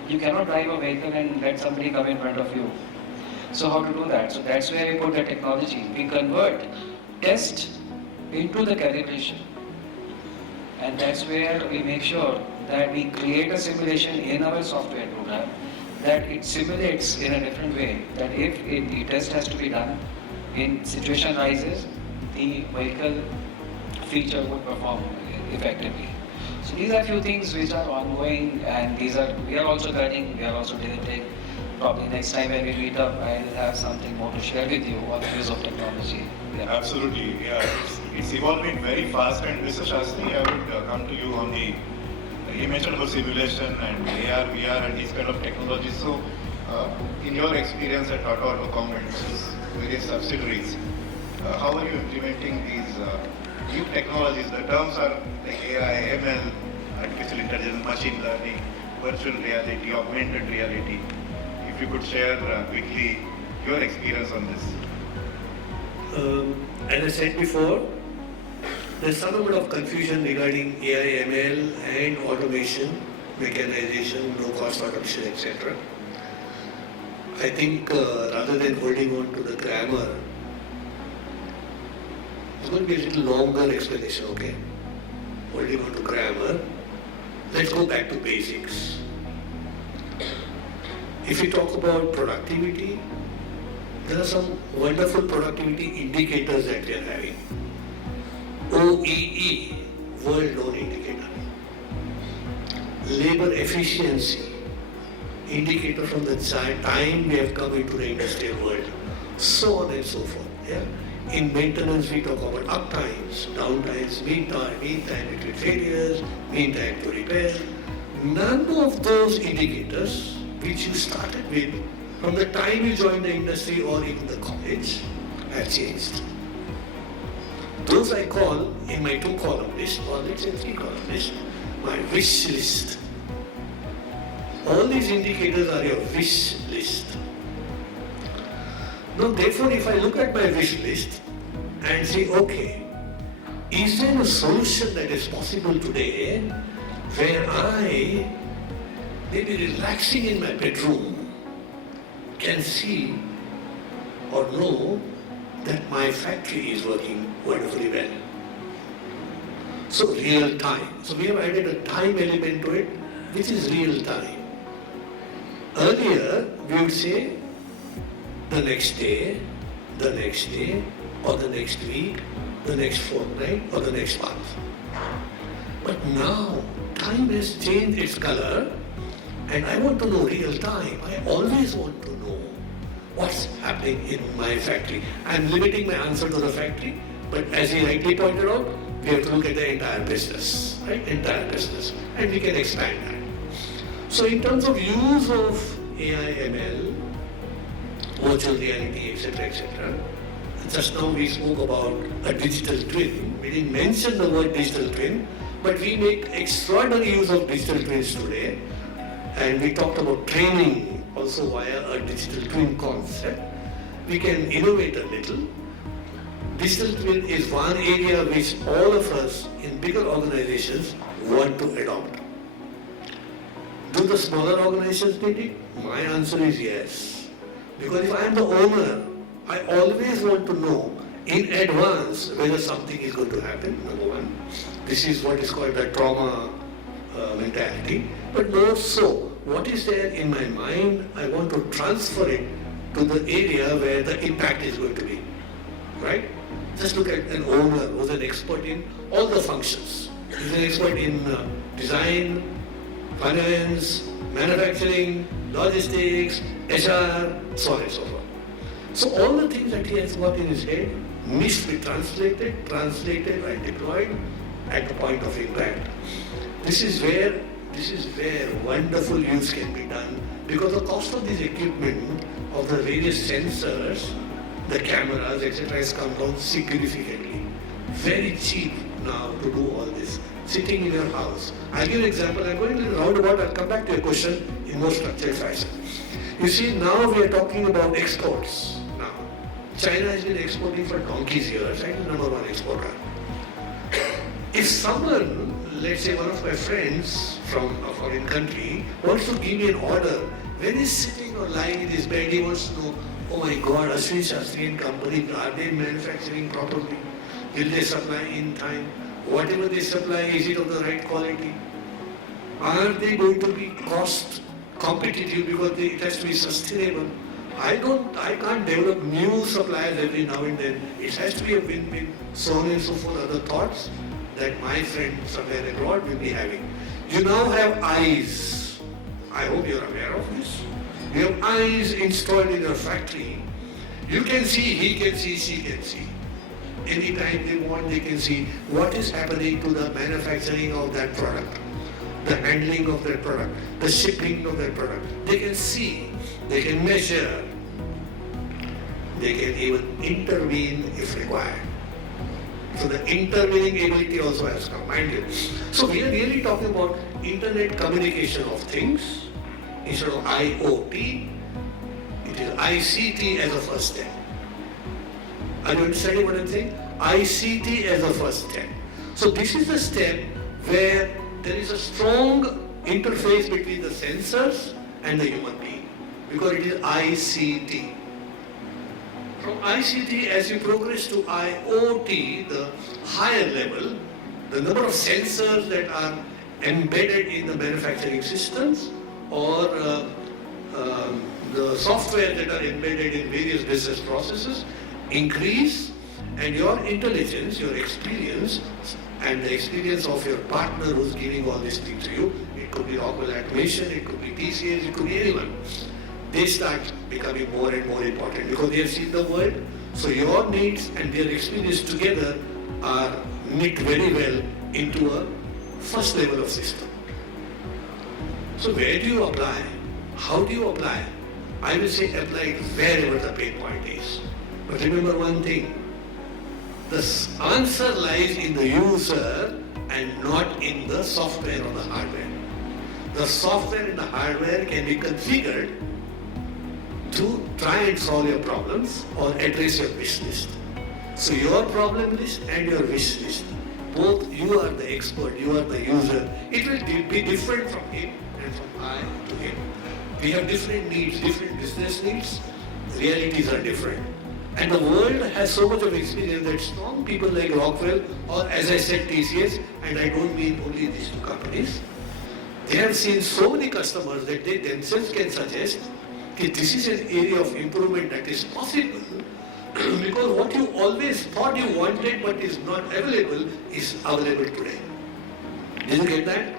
You cannot drive a vehicle and let somebody come in front of you. So how to do that? So that's where we put the technology. We convert test into the calibration. And that's where we make sure that we create a simulation in our software program that it simulates in a different way, that if the test has to be done, in situation arises, the vehicle feature would perform effectively. So these are few things which are ongoing, and we are also learning, we are also developing. Probably next time when we meet up, I'll have something more to share with you on the use of technology. Yeah. Absolutely, yeah. It's evolving very fast, and Mr. Shastri, I would come to you on the. You mentioned about simulation and AR, VR, and these kind of technologies. So, in your experience at Auto Components, various subsidiaries, how are you implementing these new technologies? The terms are like AI, ML, artificial intelligence, machine learning, virtual reality, augmented reality. If you could share quickly your experience on this. As I said before, there's some amount of confusion regarding AI, ML and automation, mechanization, low-cost automation, etc. I think rather than holding on to the grammar, it's going to be a little longer explanation, okay? Holding on to grammar, let's go back to basics. If we talk about productivity, there are some wonderful productivity indicators that we are having. OEE, world known indicator. Labor efficiency, indicator from the time we have come into the industrial world. So on and so forth. Yeah? In maintenance, we talk about uptimes, downtimes, mean time between failures, mean time to repair. None of those indicators which you started with from the time you joined the industry or even the college have changed. Those I call in my 2-column list, or let's say 3-column list, my wish list. All these indicators are your wish list. Now therefore, if I look at my wish list and say, okay, is there a solution that is possible today where I, maybe relaxing in my bedroom, can see or know that my factory is working wonderfully well. So real time. So we have added a time element to it, which is real time. Earlier, we would say the next day, or the next week, the next fortnight, or the next month. But now, time has changed its color, and I want to know real time. I always want to know what's happening in my factory. I'm limiting my answer to the factory, but as he rightly pointed out, we have to look at the entire business, right? Entire business, and we can expand that. So in terms of use of AI, ML, virtual reality, etc., just now we spoke about a digital twin. We didn't mention the word digital twin, but we make extraordinary use of digital twins today. And we talked about training also via a digital twin concept. We can innovate a little. Digital twin is one area which all of us in bigger organizations want to adopt. Do the smaller organizations need it? My answer is yes. Because if I am the owner, I always want to know in advance whether something is going to happen, number one. This is what is called the trauma mentality. But more so, what is there in my mind, I want to transfer it to the area where the impact is going to be. Right? Just look at an owner who's an expert in all the functions. He's an expert in design, finance, manufacturing, logistics, HR, so on and so forth. So all the things that he has got in his head needs to be translated and deployed at the point of impact. This is where wonderful use can be done, because the cost of this equipment, of the various sensors, the cameras, etc., has come down significantly. Very cheap now to do all this, sitting in your house. I'll give you an example. I'm going to roundabout. I'll come back to your question in more structured fashion. You see, now we are talking about exports. Now, China has been exporting for donkey's years. China is number one exporter. If someone, let's say one of my friends from a foreign country, wants to give me an order, when he's sitting or lying in his bed, he wants to know, oh my God, Ashwin Shastri and company, are they manufacturing properly? Will they supply in time? Whatever they supply, is it of the right quality? Are they going to be cost competitive because it has to be sustainable? I can't develop new suppliers every now and then. It has to be a win-win, so on and so forth, other thoughts that my friend somewhere abroad will be having. You now have eyes. I hope you're aware of this. You have eyes installed in your factory. You can see, he can see, she can see. Anytime they want, they can see what is happening to the manufacturing of that product, the handling of that product, the shipping of that product. They can see, they can measure, they can even intervene if required. So the intervening ability also has come, mind you. So we are really talking about internet communication of things. Instead of IoT, it is ICT as a first step. Are you understanding what I'm saying? ICT as a first step. So this is the step where there is a strong interface between the sensors and the human being, because it is ICT. From ICT, as you progress to IoT, the higher level, the number of sensors that are embedded in the manufacturing systems or the software that are embedded in various business processes increase, and your intelligence, your experience, and the experience of your partner who's giving all these things to you, it could be Rockwell Automation, it could be TCS, it could be anyone. They start becoming more and more important because they have seen the world. So your needs and their experience together are knit very well into a first level of system. So where do you apply? How do you apply? I will say apply it wherever the pain point is. But remember one thing, the answer lies in the user and not in the software or the hardware. The software and the hardware can be configured to try and solve your problems or address your wish list. So your problem list and your wish list, both you are the expert, you are the user. It will be different from him and from I to him. We have different needs, different business needs. Realities are different. And the world has so much of experience that strong people like Rockwell, or as I said TCS, and I don't mean only these two companies, they have seen so many customers that they themselves can suggest that this is an area of improvement that is possible because what you always thought you wanted but is not available is available today. Did you get that?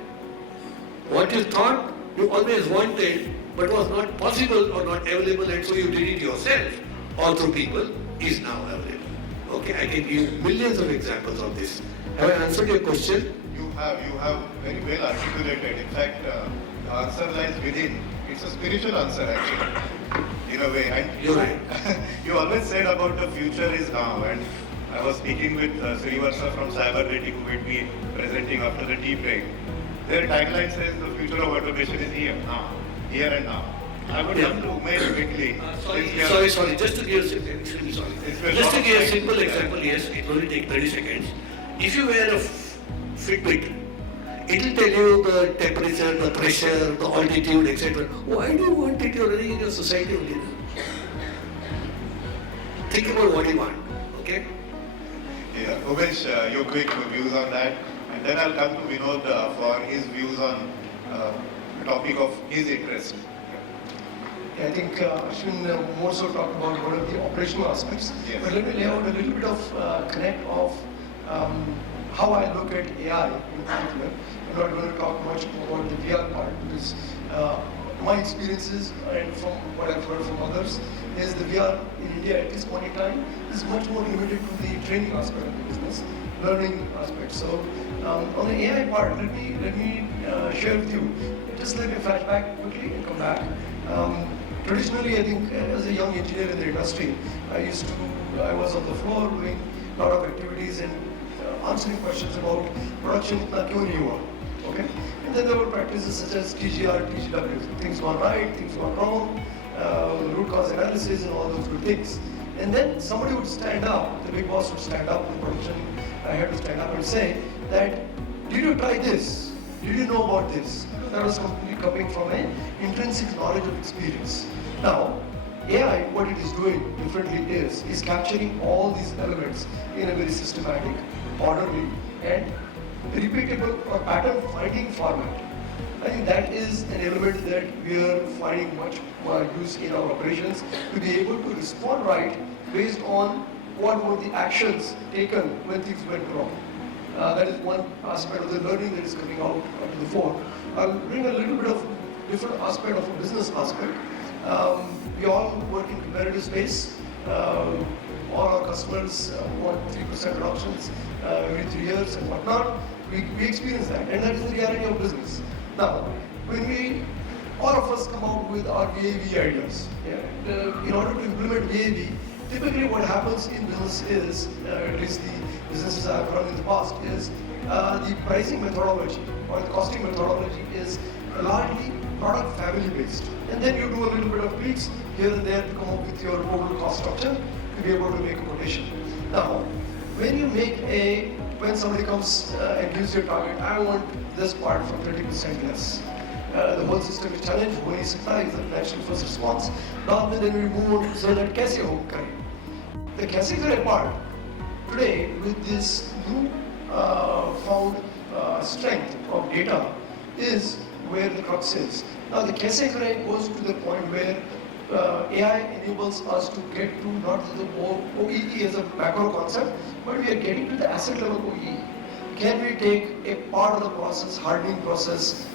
What you thought you always wanted but was not possible or not available, and so you did it yourself or through people, is now available. Okay, I can give millions of examples of this. Have I answered your question? You have very well articulated. In fact, the answer lies within. It's a spiritual answer actually, in a way. And You're right. you always said about the future is now. And I was speaking with Srivatsa from Cyberready, who will be presenting after the tea break. Their tagline says the future of automation is here now, here and now. I would love to Umesh quickly. Sorry. Just to give a simple example, yes, it will only take 30 seconds. If you wear a Fitbit, it will tell you the temperature, the pressure, the altitude, etc. Why do you want it? You're running in your society only. Think about what you want, okay? Yeah, Umesh, your quick views on that. And then I'll come to Vinod for his views on the topic of his interest. I think Ashwin more so talked about one of the operational aspects. Yes. But let me lay out a little bit of connect of how I look at AI in particular. I'm not going to talk much about the VR part because my experiences and from what I've heard from others is the VR in India at this point in time is much more limited to the training aspect of the business, learning aspect. So on the AI part, let me share with you. Just let me flash back quickly and come back. Traditionally, I think as a young engineer in the industry, I was on the floor doing a lot of activities and answering questions about production, okay? And then there were practices such as TGR, TGW, things gone right, things gone wrong, root cause analysis and all those good things. And then somebody would stand up, the big boss would stand up, the production head would stand up and say that, did you try this? Did you know about this? Because that was completely coming from an intrinsic knowledge of experience. Now, AI, what it is doing differently is capturing all these elements in a very systematic, orderly, and repeatable or pattern finding format. I think that is an element that we are finding much use in our operations to be able to respond right based on what were the actions taken when things went wrong. That is one aspect of the learning that is coming out to the fore. I'll bring a little bit of different aspect of a business aspect. We all work in competitive space. All our customers want 3% reductions every 3 years and whatnot. We experience that, and that is the reality of business. Now, when all of us come out with our VAV ideas, in order to implement VAV, typically what happens in business is, at least the businesses I've run in the past, is the pricing methodology or the costing methodology is largely product family based. And then you do a little bit of tweaks here and there to come up with your total cost structure to be able to make a quotation. Now, when somebody comes and gives you a target, I want this part from 30% less. The whole system is challenged. When you supply is the natural first response. Now then we move on to so that kaise ho kare. The kaise kare part today with this new found strength of data is where the crux is. Now the kaise kare goes to the point where AI enables us to get to not the OEE as a macro concept, but we are getting to the asset level OEE. Can we take a part of the process, hardening process,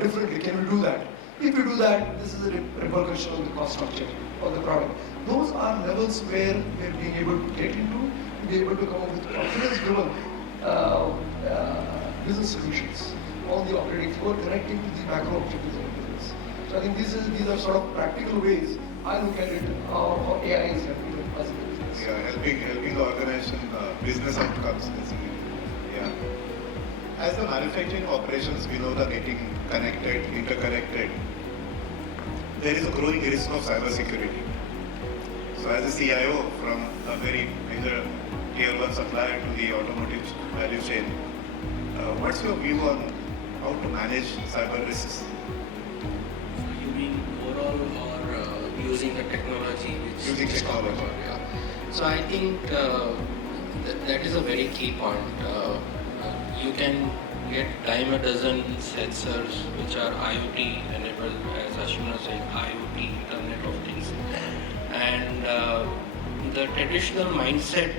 differently? Can we do that? If we do that, this is a repercussion on the cost structure of the product. Those are levels where we are being able to get into, to be able to come up with confidence-driven business solutions on the operating floor, connecting to the macro objectives of the business. So I think these are sort of practical ways I look at it, how AI is helping us in business. Yeah, helping the organization business outcomes basically. Yeah. As the manufacturing operations below are getting connected, interconnected, there is a growing risk of cybersecurity. So as a CIO from a very major tier 1 supplier to the automotive value chain, what's your view on how to manage cyber risks? You mean overall or using the technology? Using technology. Yeah. So I think that is a very key point. You can get dime a dozen sensors which are IoT enabled, as Ashwina said, IoT, Internet of Things. And the traditional mindset,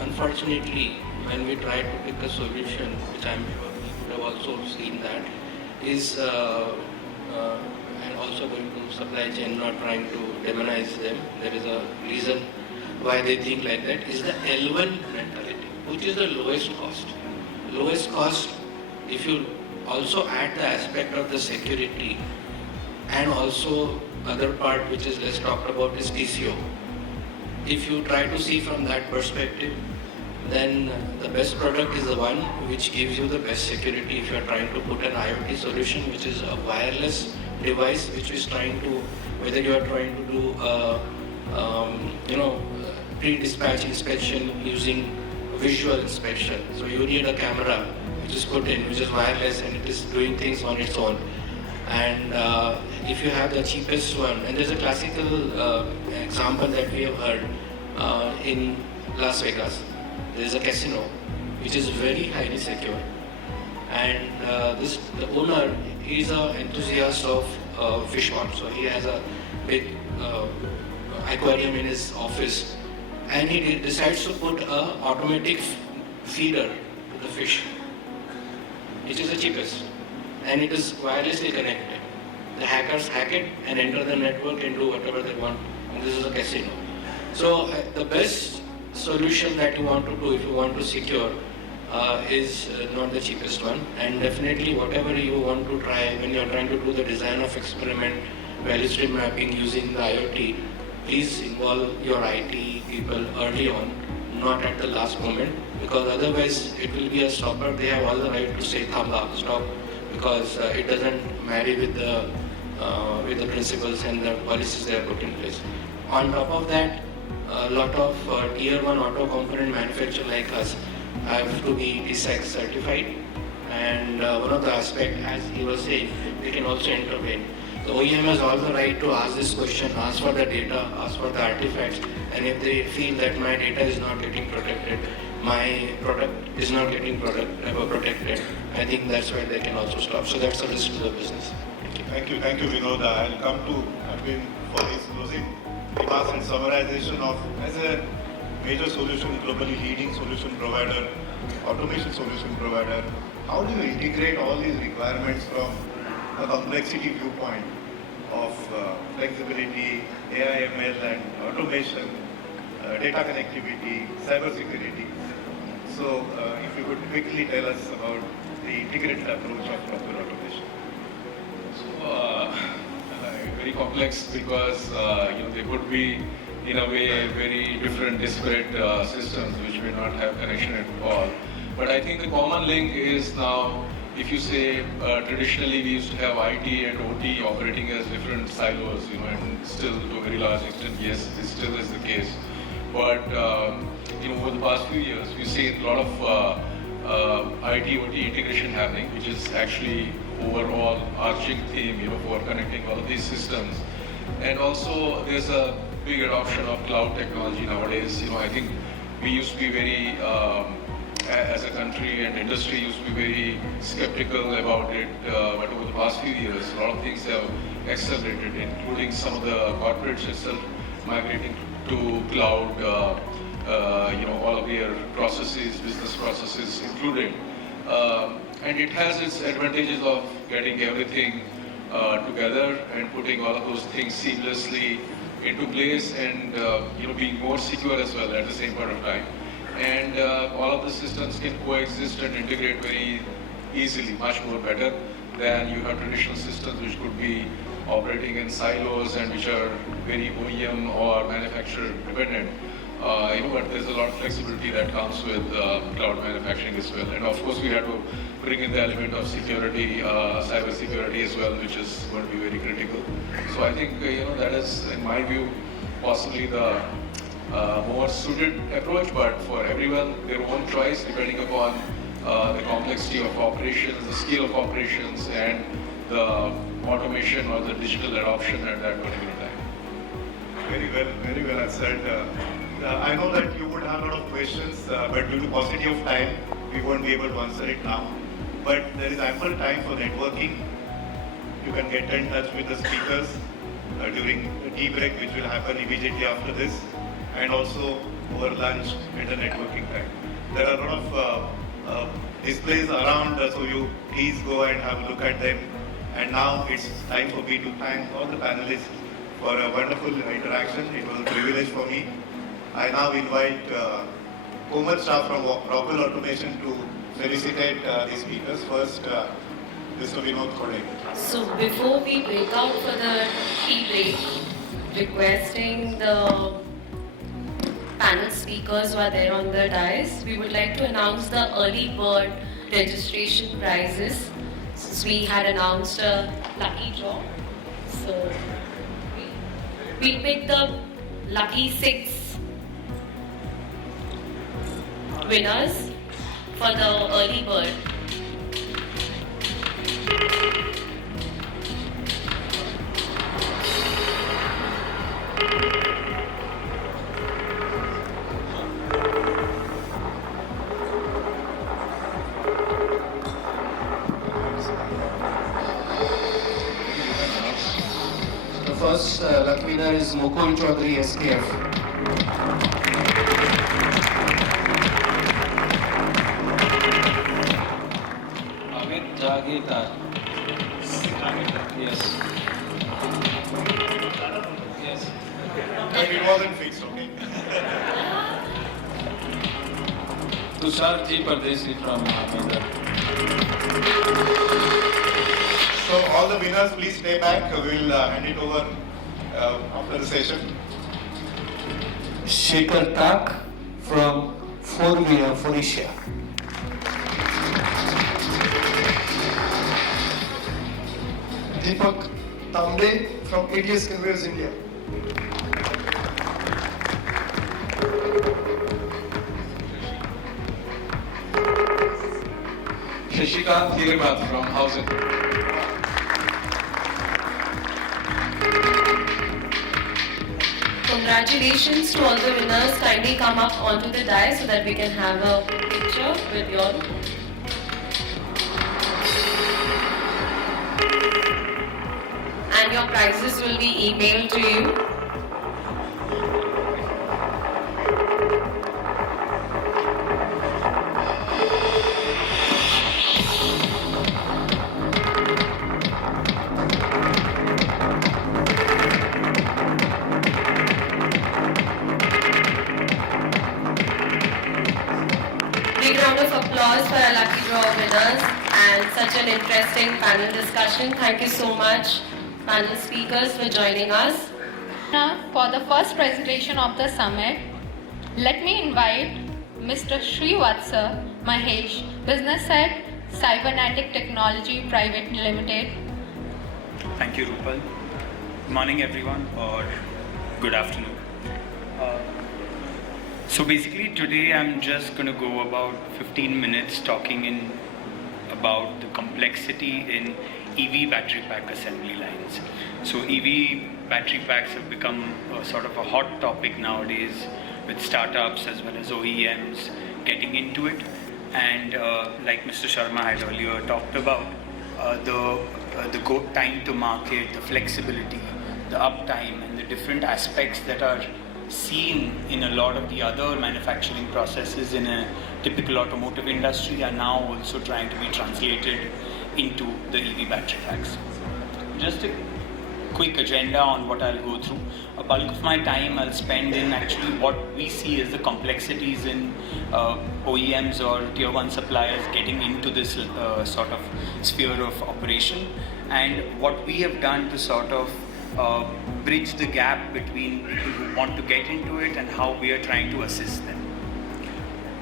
unfortunately, when we try to pick a solution, which I'm sure you would have also seen that, is and also going to supply chain, not trying to demonize them. There is a reason why they think like that, is the L1 mentality, which is the lowest cost. Lowest cost, if you also add the aspect of the security and also other part which is less talked about is TCO. If you try to see from that perspective, then the best product is the one which gives you the best security. If you are trying to put an IoT solution which is a wireless device which is trying to, whether you are trying to do pre-dispatch inspection using visual inspection. So you need a camera which is put in, which is wireless and it is doing things on its own. And if you have the cheapest one, and there's a classical example that we have heard in Las Vegas. There is a casino which is very highly secure, and the owner is an enthusiast of fish pond. So he has a big aquarium in his office, and he decides to put an automatic feeder to the fish, which is the cheapest, and it is wirelessly connected. The hackers hack it and enter the network and do whatever they want. And this is a casino. So the best solution that you want to do if you want to secure is not the cheapest one. And definitely whatever you want to try when you are trying to do the design of experiment, value stream mapping using the IoT, please involve your IT people early on, not at the last moment, because otherwise it will be a stopper. They have all the right to say thamba, stop, because it doesn't marry with the with the principles and the policies they have put in place. On top of that, a lot of tier 1 auto component manufacturers like us have to be TSEC certified, and one of the aspects, as he was saying, we can also intervene. The OEM has all the right to ask this question, ask for the data, ask for the artifacts, and if they feel that my data is not getting protected, my product is not getting protected, I think that's where they can also stop. So that's a risk to the business. Thank you, Vinod. I'll come to Arvind for his closing remarks and summarization of, as a major solution, globally leading solution provider, automation solution provider, how do you integrate all these requirements from a complexity viewpoint of flexibility, AI, ML and automation, data connectivity, cybersecurity? So if you could quickly tell us about the integrated approach of Rockwell Automation. Very complex because they could be in a way very different disparate systems which may not have connection at all. But I think the common link is now, if you say traditionally we used to have IT and OT operating as different silos, and still to a very large extent, yes, this still is the case. But over the past few years, we've seen a lot of IT OT integration happening, which is actually overall arching theme, for connecting all of these systems. And also, there's a big adoption of cloud technology nowadays. I think we used to be very, as a country and industry, used to be very skeptical about it. But over the past few years, a lot of things have accelerated, including some of the corporates itself migrating to cloud. All of their processes, business processes included. And it has its advantages of getting everything together and putting all of those things seamlessly into place and being more secure as well at the same point of time. And all of the systems can coexist and integrate very easily, much more better than you have traditional systems which could be operating in silos and which are very OEM or manufacturer dependent. But there's a lot of flexibility that comes with cloud manufacturing as well. And of course, we have to bring in the element of security, cyber security as well, which is going to be very critical. So I think, that is, in my view, possibly the more suited approach, but for everyone, their own choice, depending upon the complexity of operations, the scale of operations, and the automation or the digital adoption at that particular time. Very well answered. I know that you would have a lot of questions, but due to paucity of time, we won't be able to answer it now. But there is ample time for networking. You can get in touch with the speakers during the tea break, which will happen immediately after this, and also over lunch at the networking time. There are a lot of displays around, so you please go and have a look at them. And now it's time for me to thank all the panelists for a wonderful interaction. It was a privilege for me. I now invite Komal staff from Rockwell Automation to felicitate the speakers. First, Mr. Vinod Khode. So before we break out for the tea break, requesting the panel speakers who are there on the dais, we would like to announce the early bird registration prizes. Since we had announced a lucky draw, so we picked the lucky 6 winners for the early bird. The first lucky winner is Mukul Chaudhary, SKF. Jagita. Yes. Yes. And it wasn't fixed, okay? Tushar Ji Pardesi from Ahmedabad. So all the winners, please stay back. We'll hand it over after the session. Shekhar Tak from Faurecia. Deepak Tambe from ATS Conveyors India. Shashikant Hirimath from Housing. Congratulations to all the winners. Kindly come up onto the dais so that we can have a picture with you all. And your prizes will be emailed to you. Big round of applause for our lucky draw winners and such an interesting panel discussion. Thank you so much, panel speakers, for joining us. Now, for the first presentation of the summit, let me invite Mr. Srivatsa Mahesh, Business Head, Cybernetic Technology Private Limited. Thank you, Rupal. Good morning, everyone, or good afternoon. So basically, today I'm just going to go about 15 minutes talking about the complexity in EV battery pack assembly lines. So EV battery packs have become sort of a hot topic nowadays, with startups as well as OEMs getting into it. And like Mr. Sharma had earlier talked about, the time to market, the flexibility, the uptime, and the different aspects that are seen in a lot of the other manufacturing processes in a typical automotive industry are now also trying to be translated into the EV battery packs. Just a quick agenda on what I'll go through. A bulk of my time I'll spend in actually what we see as the complexities in OEMs or tier 1 suppliers getting into this sort of sphere of operation, and what we have done to sort of bridge the gap between people who want to get into it and how we are trying to assist them.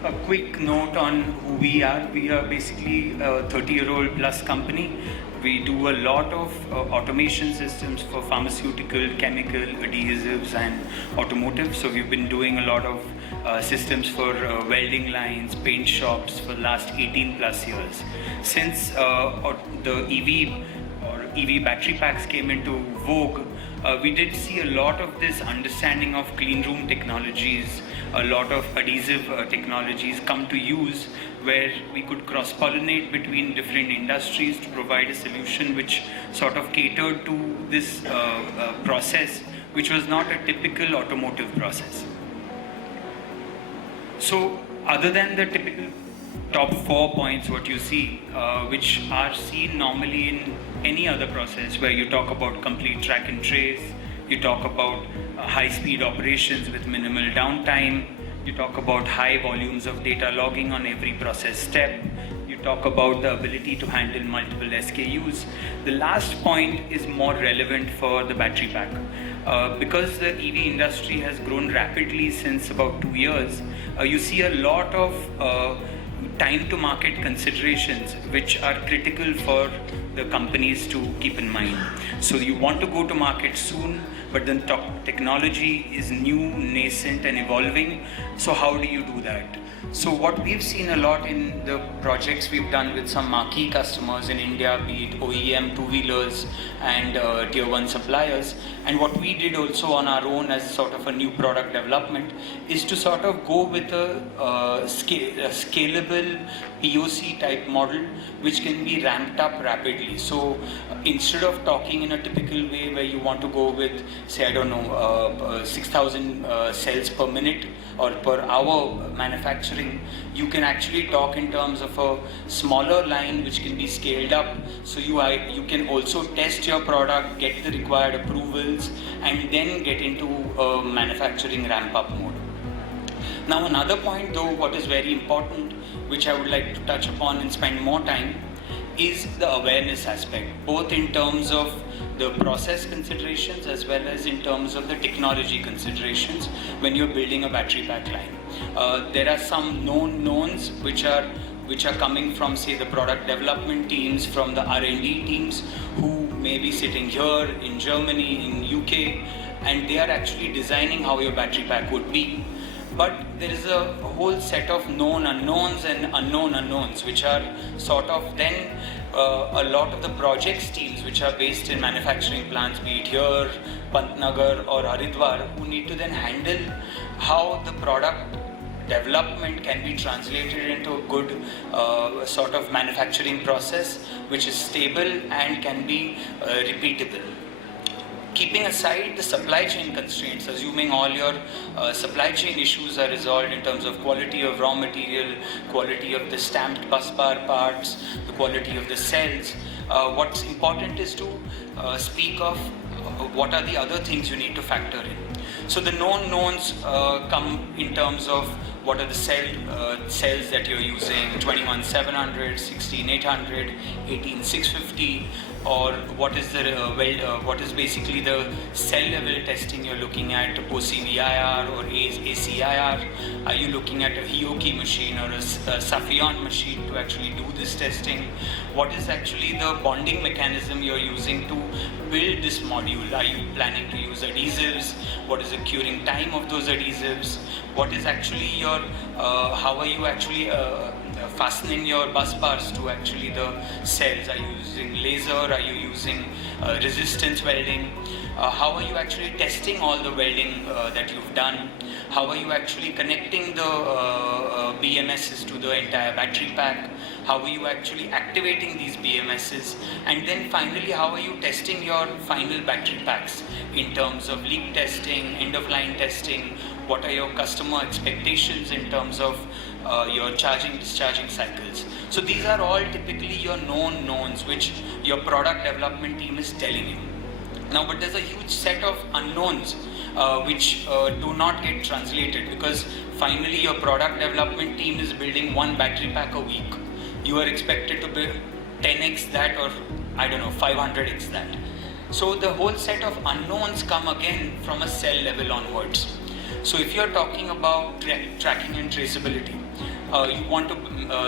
A quick note on who we are. We are basically a 30-year-old plus company. We do a lot of automation systems for pharmaceutical, chemical, adhesives and automotive. So we've been doing a lot of systems for welding lines, paint shops for the last 18 plus years. Since the EV battery packs came into vogue, we did see a lot of this understanding of clean room technologies, a lot of adhesive technologies come to use, where we could cross-pollinate between different industries to provide a solution which sort of catered to this process, which was not a typical automotive process. So other than the typical top 4 points what you see, which are seen normally in any other process, where you talk about complete track and trace, you talk about high-speed operations with minimal downtime, you talk about high volumes of data logging on every process step, you talk about the ability to handle multiple SKUs. The last point is more relevant for the battery pack. Because the EV industry has grown rapidly since about 2 years, you see a lot of time to market considerations which are critical for the companies to keep in mind. So you want to go to market soon, but then technology is new, nascent and evolving. So how do you do that? So what we've seen a lot in the projects we've done with some marquee customers in India, be it OEM, two-wheelers and tier 1 suppliers, and what we did also on our own as sort of a new product development is to sort of go with a scalable POC type model which can be ramped up rapidly. So instead of talking in a typical way where you want to go with, say, I don't know, 6,000 cells per minute or per hour manufacturing, you can actually talk in terms of a smaller line which can be scaled up. So you can also test your product, get the required approvals, and then get into a manufacturing ramp-up mode. Now another point though, what is very important, which I would like to touch upon and spend more time, is the awareness aspect, both in terms of the process considerations as well as in terms of the technology considerations when you're building a battery pack line. There are some known knowns which are coming from, say, the product development teams, from the R&D teams, who may be sitting here in Germany, in UK, and they are actually designing how your battery pack would be. But there is a whole set of known unknowns and unknown unknowns, which are sort of then a lot of the projects teams which are based in manufacturing plants, be it here, Pantnagar or Haridwar, who need to then handle how the product development can be translated into a good sort of manufacturing process which is stable and can be repeatable. Keeping aside the supply chain constraints, assuming all your supply chain issues are resolved in terms of quality of raw material, quality of the stamped bus bar parts, the quality of the cells, what's important is to speak of what are the other things you need to factor in. So the known knowns come in terms of what are the cells that you're using, 21700, 16800, 18650, or what is the what is basically the cell level testing you're looking at, OCVIR or ACIR. Are you looking at a Hioki machine or a Saffion machine to actually do this testing? What is actually the bonding mechanism you're using to build this module? Are you planning to use adhesives? What is the curing time of those adhesives? What is actually your, how are you actually fastening your bus bars to actually the cells? Are you using laser? Are you using resistance welding? How are you actually testing all the welding that you've done? How are you actually connecting the BMSs to the entire battery pack? How are you actually activating these BMSs? And then finally, how are you testing your final battery packs in terms of leak testing, end-of-line testing? What are your customer expectations in terms of your charging, discharging cycles? So these are all typically your known knowns which your product development team is telling you. Now, but there's a huge set of unknowns which do not get translated, because finally your product development team is building one battery pack a week. You are expected to build 10x that, or I don't know, 500x that. So the whole set of unknowns come again from a cell level onwards. So if you're talking about tracking and traceability, you want to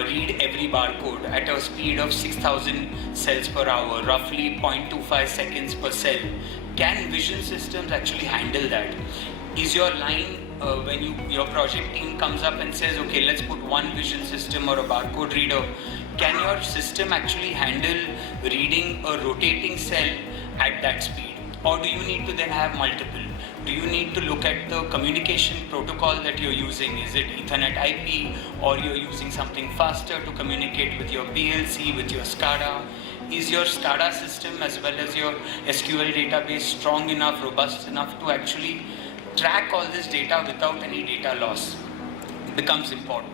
read every barcode at a speed of 6,000 cells per hour, roughly 0.25 seconds per cell. Can vision systems actually handle that? Is your line, when your project team comes up and says, okay, let's put one vision system or a barcode reader, can your system actually handle reading a rotating cell at that speed? Or do you need to then have multiple? Do you need to look at the communication protocol that you're using? Is it Ethernet IP, or you're using something faster to communicate with your PLC, with your SCADA? Is your SCADA system as well as your SQL database strong enough, robust enough to actually track all this data without any data loss? It becomes important.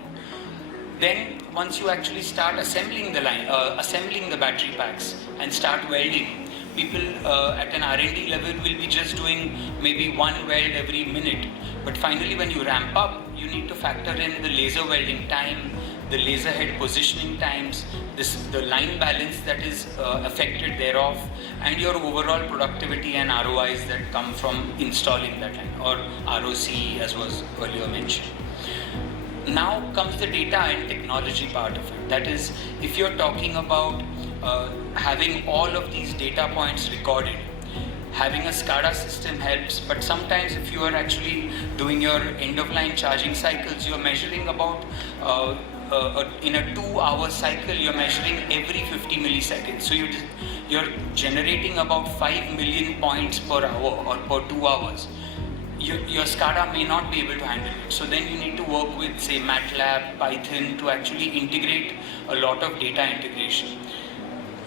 Then once you actually start assembling the line, assembling the battery packs and start welding, people at an R&D level will be just doing maybe one weld every minute. But finally, when you ramp up, you need to factor in the laser welding time, the laser head positioning times, the line balance that is affected thereof, and your overall productivity and ROIs that come from installing that line, or ROC as was earlier mentioned. Now comes the data and technology part of it. That is, if you're talking about having all of these data points recorded, having a SCADA system helps, but sometimes if you are actually doing your end-of-line charging cycles, you're measuring about, in a 2-hour cycle, you're measuring every 50 milliseconds. So you're generating about 5 million points per hour or per 2 hours. Your SCADA may not be able to handle it. So then you need to work with, say, MATLAB, Python to actually integrate a lot of data integration.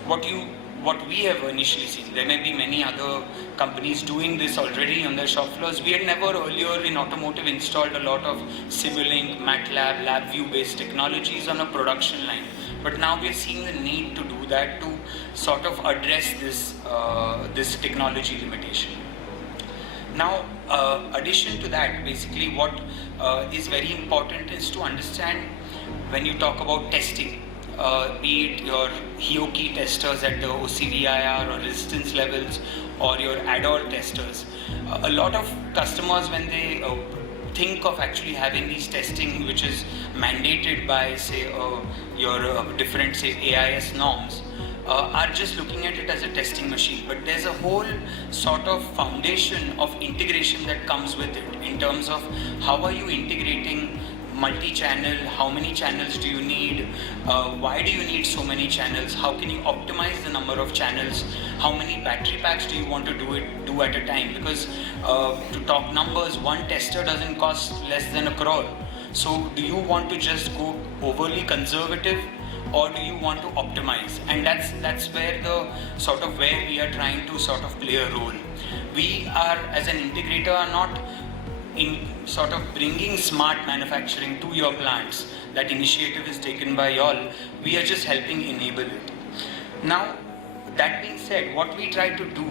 What we have initially seen, there may be many other companies doing this already on their shop floors. We had never earlier in automotive installed a lot of Simulink, MATLAB, LabVIEW based technologies on a production line. But now we are seeing the need to do that to sort of address this technology limitation. Now, addition to that, basically what is very important is to understand when you talk about testing, be it your Hioki testers at the OCVIR or resistance levels, or your ADOR testers. A lot of customers, when they think of actually having these testing, which is mandated by, say, your different, say, AIS norms, are just looking at it as a testing machine, but there's a whole sort of foundation of integration that comes with it in terms of how are you integrating multi-channel, how many channels do you need, why do you need so many channels, how can you optimize the number of channels, how many battery packs do you want to do at a time, because to talk numbers, one tester doesn't cost less than 1 crore. So do you want to just go overly conservative, or do you want to optimize? And that's where where we are trying to sort of play a role. We are, as an integrator, are not in sort of bringing smart manufacturing to your plants. That initiative is taken by y'all. We are just helping enable it. Now, that being said, what we try to do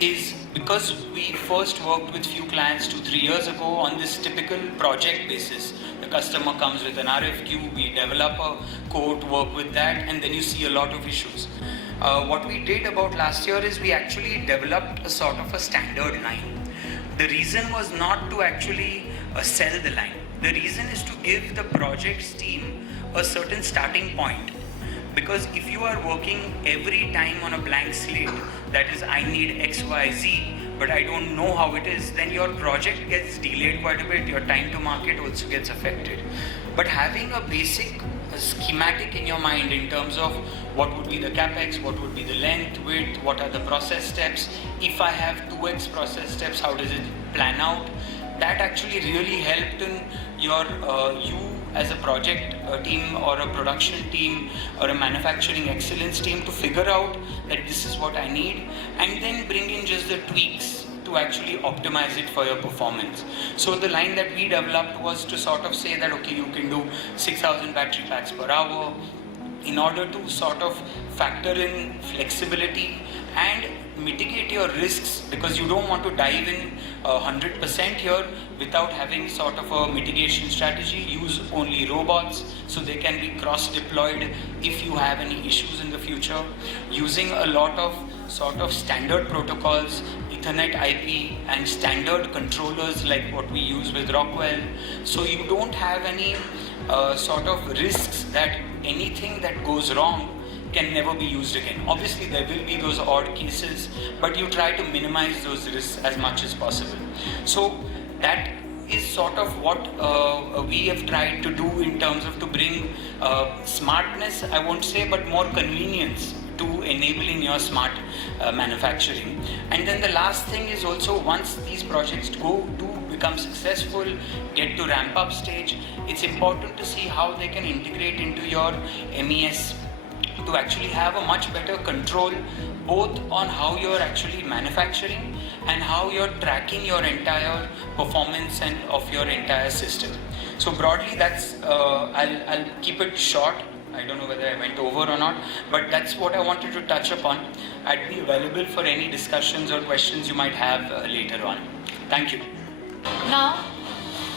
is, because we first worked with few clients 2-3 years ago on this typical project basis. The customer comes with an RFQ, we develop a quote, work with that, and then you see a lot of issues. What we did about last year is we actually developed a sort of a standard line. The reason was not to actually sell the line. The reason is to give the projects team a certain starting point. Because if you are working every time on a blank slate, that is, I need X, Y, Z, but I don't know how it is, then your project gets delayed quite a bit, your time to market also gets affected. But having a basic schematic in your mind in terms of what would be the capex, what would be the length, width, what are the process steps, if I have 2x process steps, how does it plan out, that actually really helped in your you as a project team or a production team or a manufacturing excellence team to figure out that this is what I need, and then bring in just the tweaks to actually optimize it for your performance. So the line that we developed was to sort of say that, okay, you can do 6,000 battery packs per hour, in order to sort of factor in flexibility and mitigate your risks, because you don't want to dive in 100% here without having sort of a mitigation strategy. Use only robots so they can be cross-deployed if you have any issues in the future. Using a lot of sort of standard protocols, Ethernet IP and standard controllers like what we use with Rockwell, so you don't have any sort of risks that anything that goes wrong can never be used again. Obviously there will be those odd cases, but you try to minimize those risks as much as possible. So that is sort of what we have tried to do in terms of to bring smartness, I won't say, but more convenience to enabling your smart manufacturing. And then the last thing is also, once these projects do become successful, get to ramp up stage, it's important to see how they can integrate into your MES to actually have a much better control both on how you're actually manufacturing and how you're tracking your entire performance and of your entire system. So broadly, that's I'll keep it short. I don't know whether I went over or not, but that's what I wanted to touch upon. I'd be available for any discussions or questions you might have later on. Thank you. Now,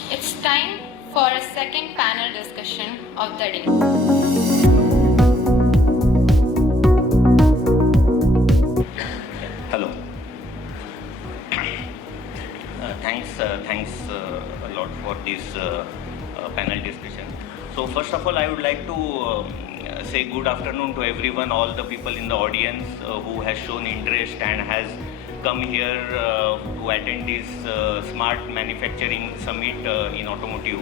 it's time for a second panel discussion of the day. Hello. Thanks a lot for this panel discussion. So first of all, I would like to say good afternoon to everyone, all the people in the audience who has shown interest and has come here to attend this Smart Manufacturing Summit in Automotive.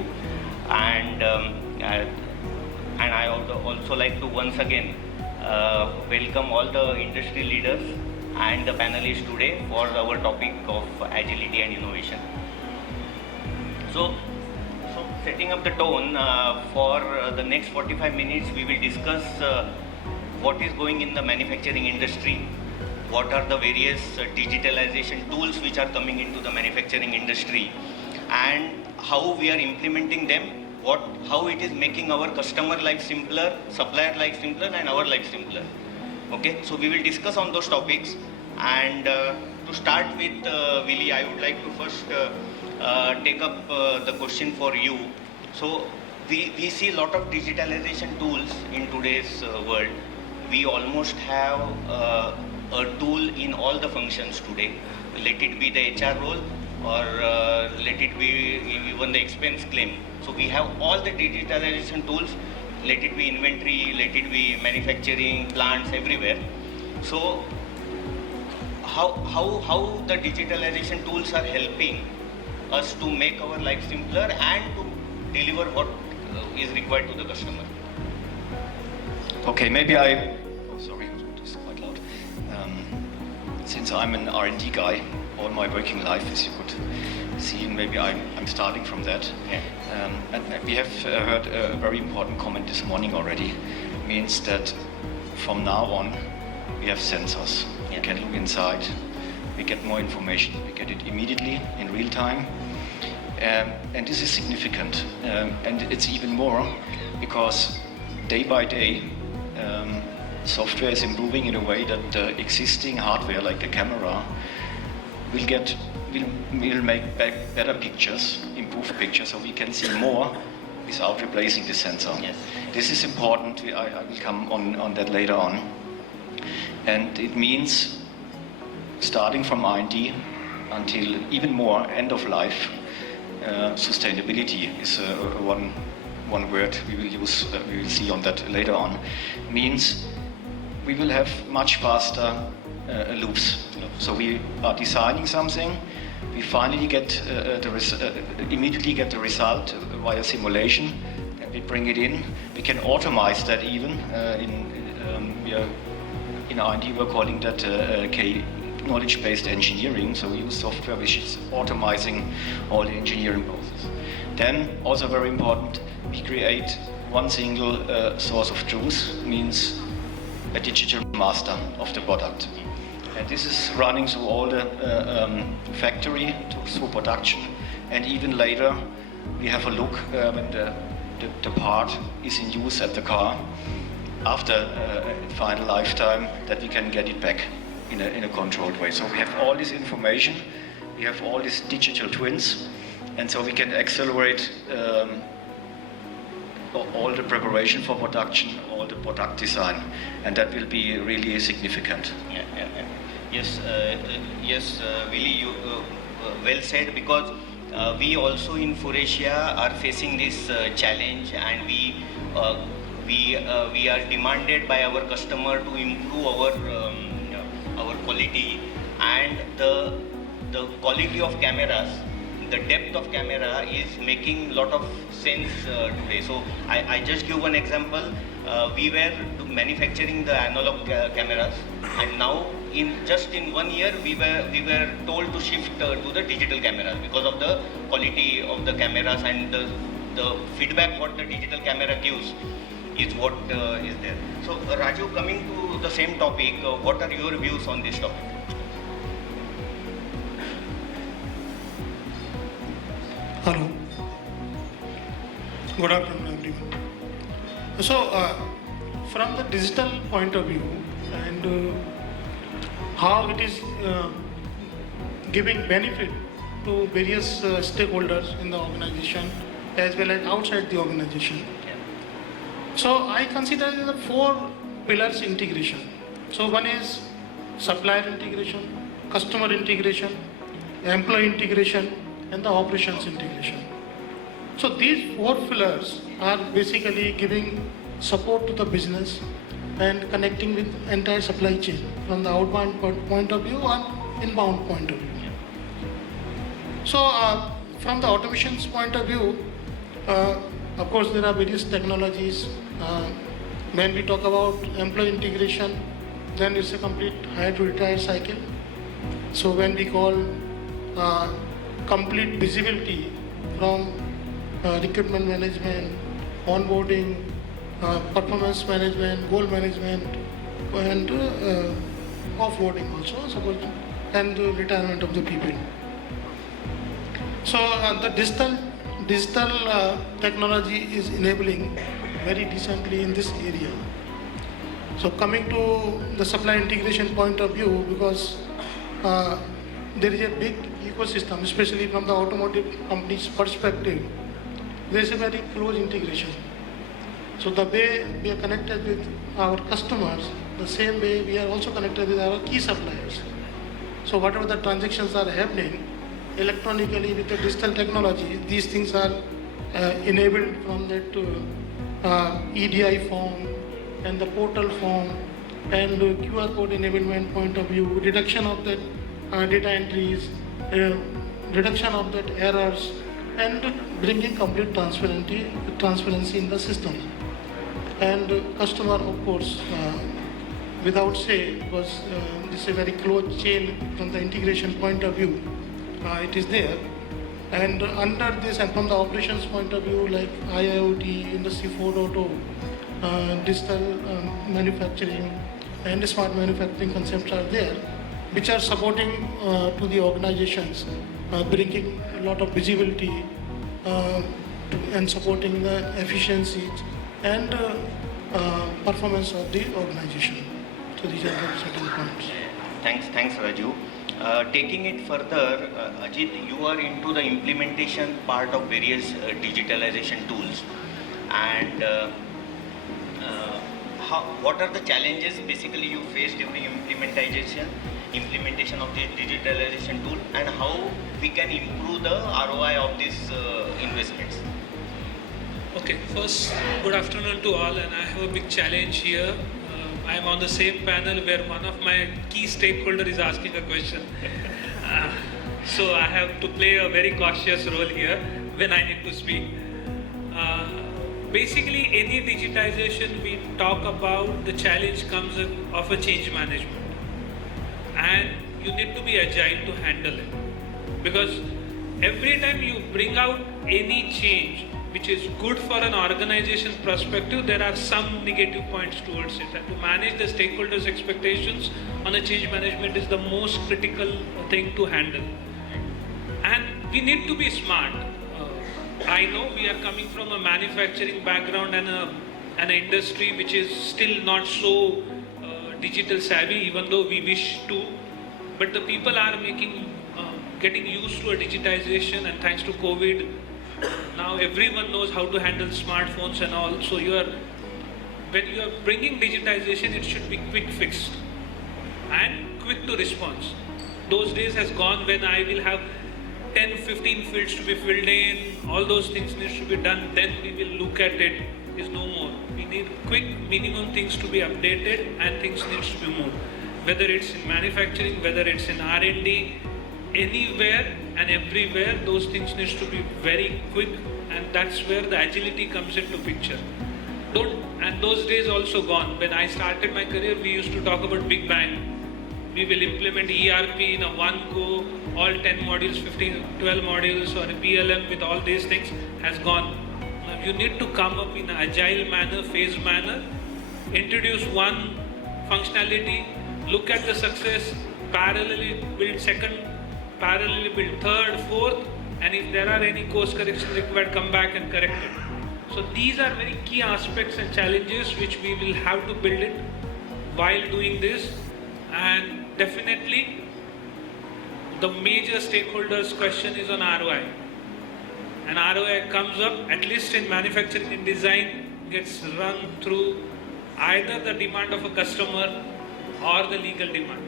And I also like to once again welcome all the industry leaders and the panelists today for our topic of agility and innovation. So setting up the tone for the next 45 minutes, we will discuss what is going in the manufacturing industry, what are the various digitalization tools which are coming into the manufacturing industry, and how we are implementing them, how it is making our customer life simpler, supplier life simpler, and our life simpler. Okay, so we will discuss on those topics. And to start with, Willy, I would like to first take up the question for you. So we see a lot of digitalization tools in today's world. We almost have a tool in all the functions today. Let it be the HR role, or let it be even the expense claim. So we have all the digitalization tools let it be inventory, let it be manufacturing plants everywhere. So how the digitalization tools are helping us to make our life simpler and to deliver what is required to the customer. Okay, maybe I. Oh, sorry, it's quite loud. Since I'm an R&D guy all my working life, as you could see, maybe I'm starting from that. Yeah. And we have heard a very important comment this morning already. Means that from now on we have sensors. Yeah. We can look inside. We get more information. We get it immediately in real time. And this is significant. And it's even more because day by day, software is improving in a way that the existing hardware, like the camera, will make better pictures, improved pictures, so we can see more without replacing the sensor. Yes. This is important. I will come on that later on. And it means starting from R&D until even more end of life, sustainability is one word we will use. We will see on that later on. Means we will have much faster loops. So we are designing something. We finally get immediately get the result via simulation. And we bring it in. We can automate that even. In R&D we're calling that knowledge-based engineering. So we use software which is automating all the engineering process. Then also very important, we create one single source of truth. Means a digital master of the product. And this is running through all the factory, through production, and even later we have a look when the part is in use at the car after final lifetime, that we can get it back in a controlled way. So we have all this information, we have all these digital twins, and so we can accelerate all the preparation for production, all the product design, and that will be really significant. Yeah. Yes, Willie, you well said, because we also in Faurecia are facing this challenge, and we are demanded by our customer to improve our quality and the quality of cameras. The depth of camera is making a lot of sense today. So I just give one example. We were manufacturing the analog cameras, and now in 1 year we were told to shift to the digital cameras because of the quality of the cameras, and the feedback what the digital camera gives is what is there. So Raju, coming to the same topic, what are your views on this topic? Hello. Good afternoon, everyone. So, from the digital point of view, and how it is giving benefit to various stakeholders in the organization as well as outside the organization. So, I consider the 4 pillars integration. So, one is supplier integration, customer integration, employee integration, and the operations integration. So these 4 pillars are basically giving support to the business and connecting with entire supply chain from the outbound point of view and inbound point of view. So from the automation's point of view, of course there are various technologies. When we talk about employee integration, then it's a complete hire to retire cycle. So when we call complete visibility from recruitment management, onboarding, performance management, goal management, and offloading also, suppose, and the retirement of the people. So the digital technology is enabling very decently in this area. So coming to the supply integration point of view, because there is a big ecosystem, especially from the automotive company's perspective, there is a very close integration. So the way we are connected with our customers, the same way we are also connected with our key suppliers. So whatever the transactions are happening electronically with the digital technology, these things are enabled from that EDI form and the portal form and QR code enablement point of view, reduction of that data entries, reduction of that errors, and bringing complete transparency in the system. And customer, of course, without say, because this is a very close chain from the integration point of view, it is there. And under this, and from the operations point of view, like IIoT, Industry 4.0, digital manufacturing, and smart manufacturing concepts are there, which are supporting to the organizations, bringing a lot of visibility and supporting the efficiencies and performance of the organization. So these are the certain points. Thanks Raju. Taking it further, Ajit, you are into the implementation part of various digitalization tools, and what are the challenges basically you face during implementation of the digitalization tool, and how we can improve the ROI of these investments? Okay, first, good afternoon to all, and I have a big challenge here. I am on the same panel where one of my key stakeholders is asking a question. So I have to play a very cautious role here when I need to speak. Basically, any digitization we talk about, the challenge comes of a change management. And you need to be agile to handle it. Because every time you bring out any change, which is good for an organization perspective, there are some negative points towards it. And to manage the stakeholders' expectations on a change management is the most critical thing to handle. And we need to be smart. I know we are coming from a manufacturing background and an industry which is still not so digital savvy, even though we wish to. But the people are getting used to a digitization, and thanks to COVID, now everyone knows how to handle smartphones and all. So when you are bringing digitization, it should be quick fixed and quick to response. Those days has gone when I will have 10-15 fields to be filled in, all those things needs to be done, then we will look at it. Is no more. We need quick minimum things to be updated and things needs to be moved. Whether it's in manufacturing, whether it's in R&D, anywhere and everywhere, those things needs to be very quick, and that's where the agility comes into picture. And those days also gone. When I started my career, we used to talk about Big Bang. We will implement ERP in a one go, all 10 modules, 15, 12 modules, or a PLM with all these things has gone. Now you need to come up in an agile manner, phased manner, introduce one functionality, look at the success, parallelly build second, parallelly build third, fourth, and if there are any course corrections required, come back and correct it. So these are very key aspects and challenges which we will have to build it while doing this. And definitely the major stakeholders question is on ROI. And ROI comes up, at least in manufacturing and design, gets run through either the demand of a customer or the legal demand.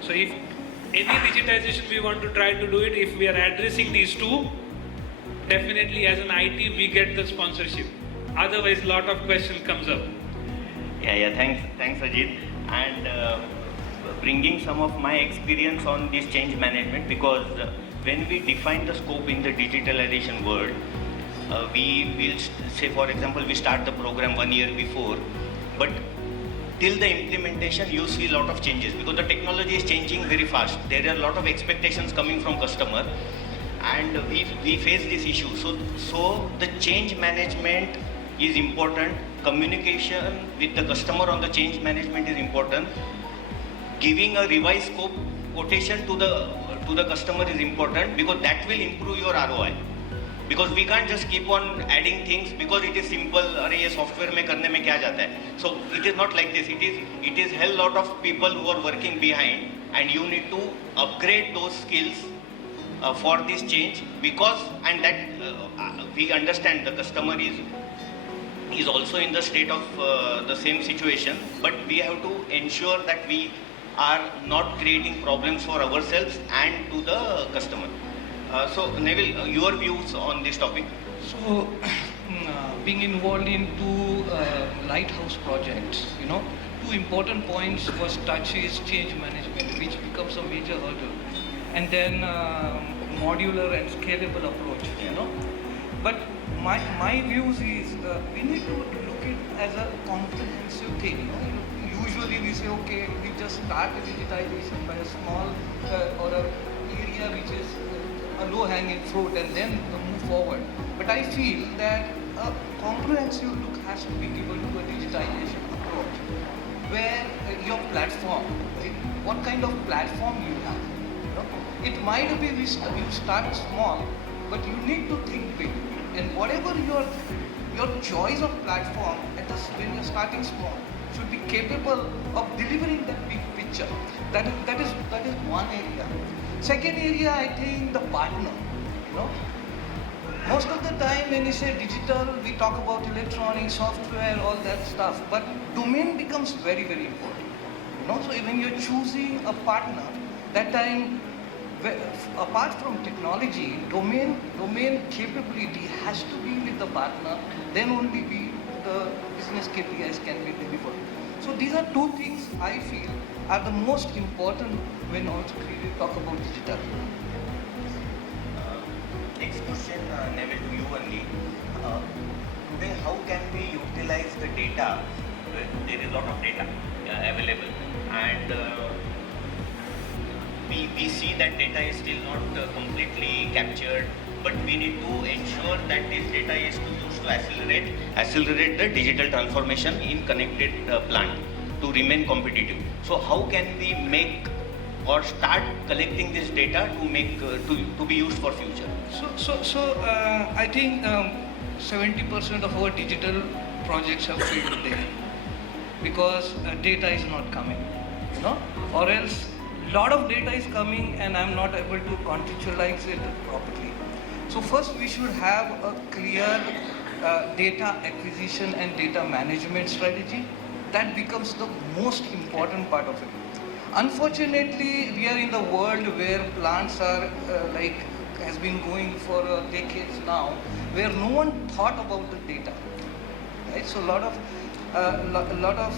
So if any digitization we want to try to do it, if we are addressing these two, definitely as an IT we get the sponsorship. Otherwise lot of questions comes up. Yeah, thanks Ajit. And bringing some of my experience on this change management, because when we define the scope in the digitalization world, we will say, for example, we start the program 1 year before, but till the implementation you see a lot of changes because the technology is changing very fast. There are a lot of expectations coming from customer, and we face this issue. So the change management is important. Communication with the customer on the change management is important. Giving a revised scope quotation to the customer is important, because that will improve your ROI. Because we can't just keep on adding things because it is simple. अरे ये software में करने में क्या जाता है? So it is not like this. It is hell lot of people who are working behind, and you need to upgrade those skills for this change, because we understand the customer is also in the state of the same situation, but we have to ensure that we are not creating problems for ourselves and to the customer. So Neville, your views on this topic? So being involved in two lighthouse projects, two important points was touch is change management, which becomes a major hurdle, and then modular and scalable approach, But my views is we need to look it as a comprehensive thing. Usually we say, okay, we just start a digitization by a small or a area which is a low-hanging fruit and then move forward. But I feel that a comprehensive look has to be given to a digitization approach, where your platform, right, what kind of platform you have. It might be you start small, but you need to think big. And whatever your choice of platform when you're starting small should be capable of delivering that big picture. That is one area. Second area, I think the partner. Most of the time when you say digital, we talk about electronics, software, all that stuff. But domain becomes very, very important. So when you're choosing a partner, that time, apart from technology, domain capability has to be with the partner, then only the business KPIs can be delivered. So these are two things I feel are the most important when also we talk about digital. Next question, Neville, to you only. Today, how can we utilize the data? There is a lot of data available, and we see that data is still not completely captured, but we need to ensure that this data is used to accelerate the digital transformation in connected plant to remain competitive. So how can we make or start collecting this data to make to be used for future? So I think 70% of our digital projects have failed there because data is not coming, or else lot of data is coming and I'm not able to contextualize it properly. So first we should have a clear data acquisition and data management strategy. That becomes the most important part of it. Unfortunately, we are in the world where plants are has been going for decades now, where no one thought about the data. Right? So a lot of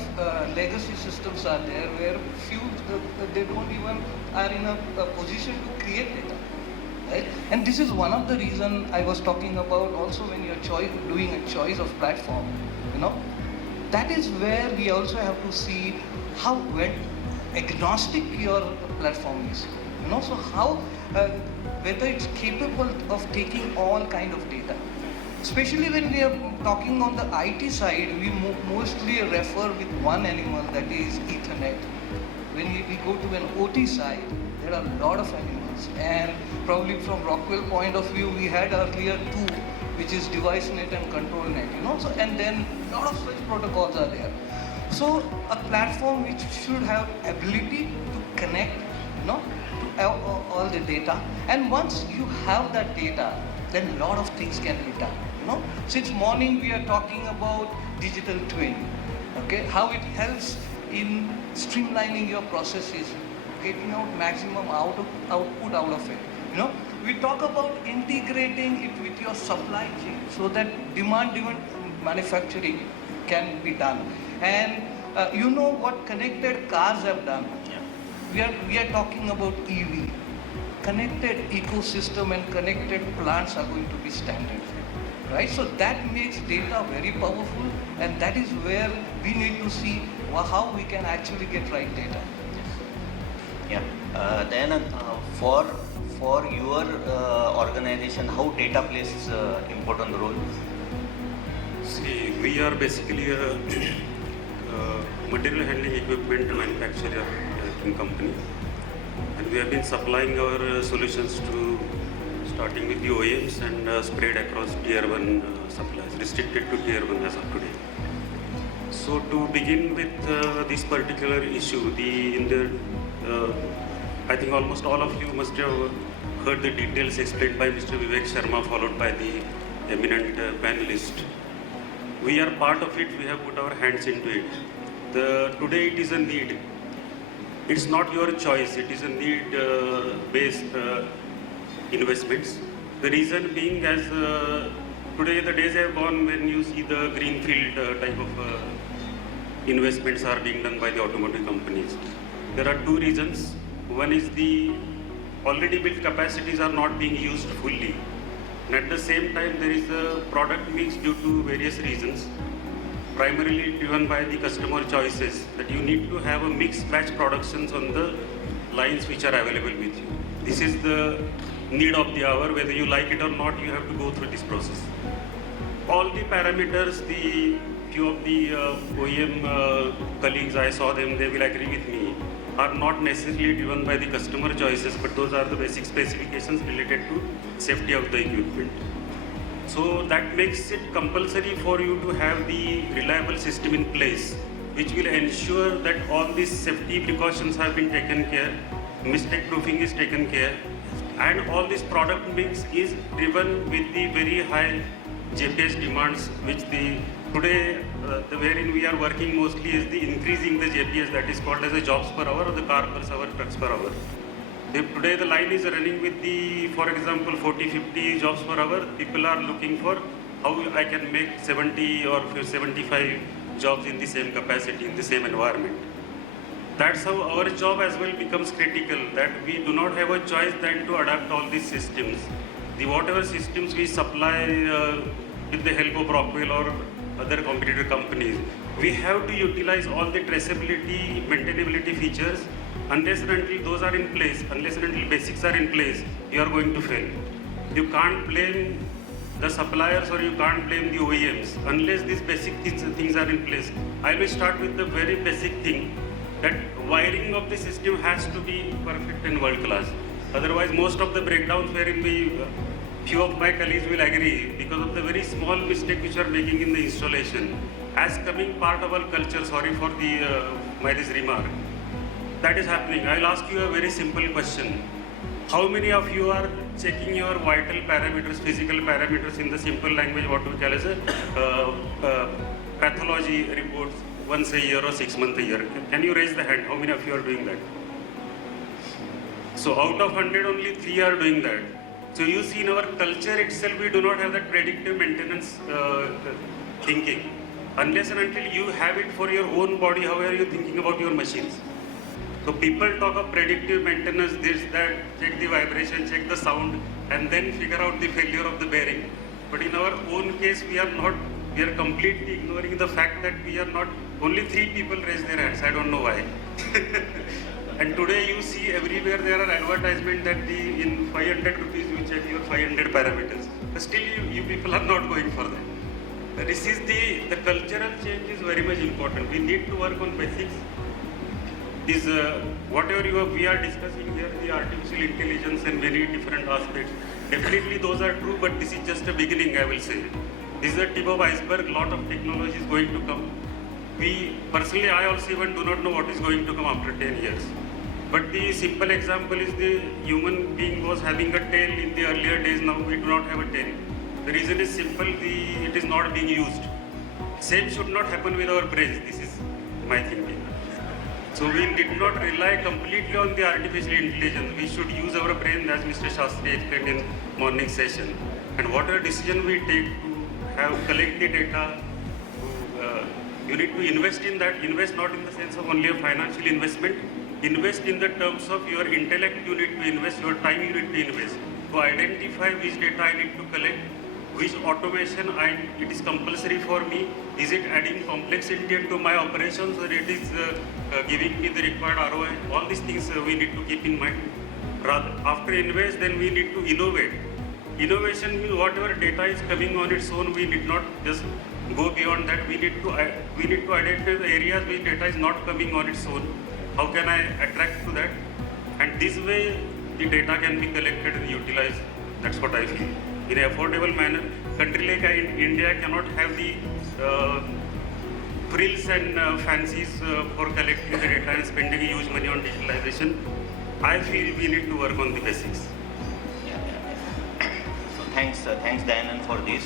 legacy systems are there where few they don't even are in a position to create data. Right? And this is one of the reasons I was talking about also when you're doing a choice of platform. That is where we also have to see how agnostic your platform is. So how whether it's capable of taking all kind of data. Especially when we are talking on the IT side, we mostly refer with one animal, that is Ethernet. When we go to an OT side, there are a lot of animals. And probably from Rockwell point of view, we had earlier two, which is device net and control net. So, and then a lot of such protocols are there. So a platform which should have ability to connect, to all the data. And once you have that data, then a lot of things can be done. Since morning we are talking about digital twin, how it helps in streamlining your processes, getting out maximum output out of it. We talk about integrating it with your supply chain so that demand-driven manufacturing can be done. And what connected cars have done? We are talking about EV. Connected ecosystem and connected plants are going to be standard. Right? So that makes data very powerful, and that is where we need to see how we can actually get right data. Yeah. Then for your organization, how data plays important role? See, we are basically a material handling equipment manufacturer company, and we have been supplying our solutions to starting with the OEMs and spread across tier 1 suppliers, restricted to tier 1 as of today. So to begin with this particular issue, I think almost all of you must have heard the details explained by Mr. Vivek Sharma, followed by the eminent panelist. We are part of it, we have put our hands into it. Today it is a need. It's not your choice, it is a need-based investments. The reason being, as today the days have gone when you see the greenfield type of investments are being done by the automotive companies. There are two reasons. One is the already built capacities are not being used fully. And at the same time, there is a product mix due to various reasons, primarily driven by the customer choices, that you need to have a mixed batch productions on the lines which are available with you. This is the need of the hour. Whether you like it or not, you have to go through this process. All the parameters, the few of the OEM colleagues, I saw them, they will agree with me, are not necessarily driven by the customer choices, but those are the basic specifications related to safety of the equipment. So that makes it compulsory for you to have the reliable system in place, which will ensure that all these safety precautions have been taken care, mistake proofing is taken care, and all this product mix is driven with the very high JPS demands, which today the wherein we are working mostly is the increasing the JPS, that is called as a jobs per hour or the car per hour, trucks per hour. If today the line is running with the, for example, 40-50 jobs per hour, people are looking for how I can make 70 or 75 jobs in the same capacity, in the same environment. That's how our job as well becomes critical, that we do not have a choice than to adapt all these systems. The whatever systems we supply with the help of Rockwell or other competitor companies, we have to utilize all the traceability, maintainability features. Unless and until those are in place, unless and until basics are in place, you are going to fail. You can't blame the suppliers or you can't blame the OEMs unless these basic things are in place. I will start with the very basic thing, that wiring of the system has to be perfect and world class. Otherwise, most of the breakdowns wherein few of my colleagues will agree, because of the very small mistake which are making in the installation, as coming part of our culture, sorry for this remark, that is happening. I will ask you a very simple question. How many of you are checking your vital parameters, physical parameters in the simple language, what we call as a pathology reports once a year or 6 months a year? Can you raise the hand? How many of you are doing that? So out of 100, only 3 are doing that. So you see in our culture itself, we do not have that predictive maintenance thinking. Unless and until you have it for your own body, how are you thinking about your machines? So people talk of predictive maintenance, this, that, check the vibration, check the sound, and then figure out the failure of the bearing. But in our own case, we are completely ignoring the fact that we are not, only 3 people raise their hands, I don't know why. And today you see everywhere there are advertisements that in 500 rupees you check your 500 parameters. But still you people are not going for that. This is the cultural change is very much important. We need to work on basics. Whatever we are discussing here, the artificial intelligence and many different aspects, definitely those are true, but this is just a beginning, I will say. This is the tip of iceberg, lot of technology is going to come. Personally, I also even do not know what is going to come after 10 years. But the simple example is the human being was having a tail in the earlier days, now we do not have a tail. The reason is simple, it is not being used. Same should not happen with our brains, this is my thinking. So we did not rely completely on the artificial intelligence. We should use our brain as Mr. Shastri explained in morning session. And whatever decision we take to collect the data, you need to invest in that, invest not in the sense of only a financial investment, invest in the terms of your intellect you need to invest, your time you need to invest. To identify which data I need to collect, which automation it is compulsory for me, is it adding complexity into my operations or it is giving me the required ROI, all these things we need to keep in mind. Rather, after invest, then we need to innovate. Innovation means whatever data is coming on its own, we need not just go beyond that. We need to identify the areas which data is not coming on its own. How can I attract to that? And this way, the data can be collected and utilized. That's what I feel. In an affordable manner, country like India cannot have the frills and fancies for collecting the data and spending huge money on digitalization. I feel we need to work on the basics. So thanks Dayanand for this.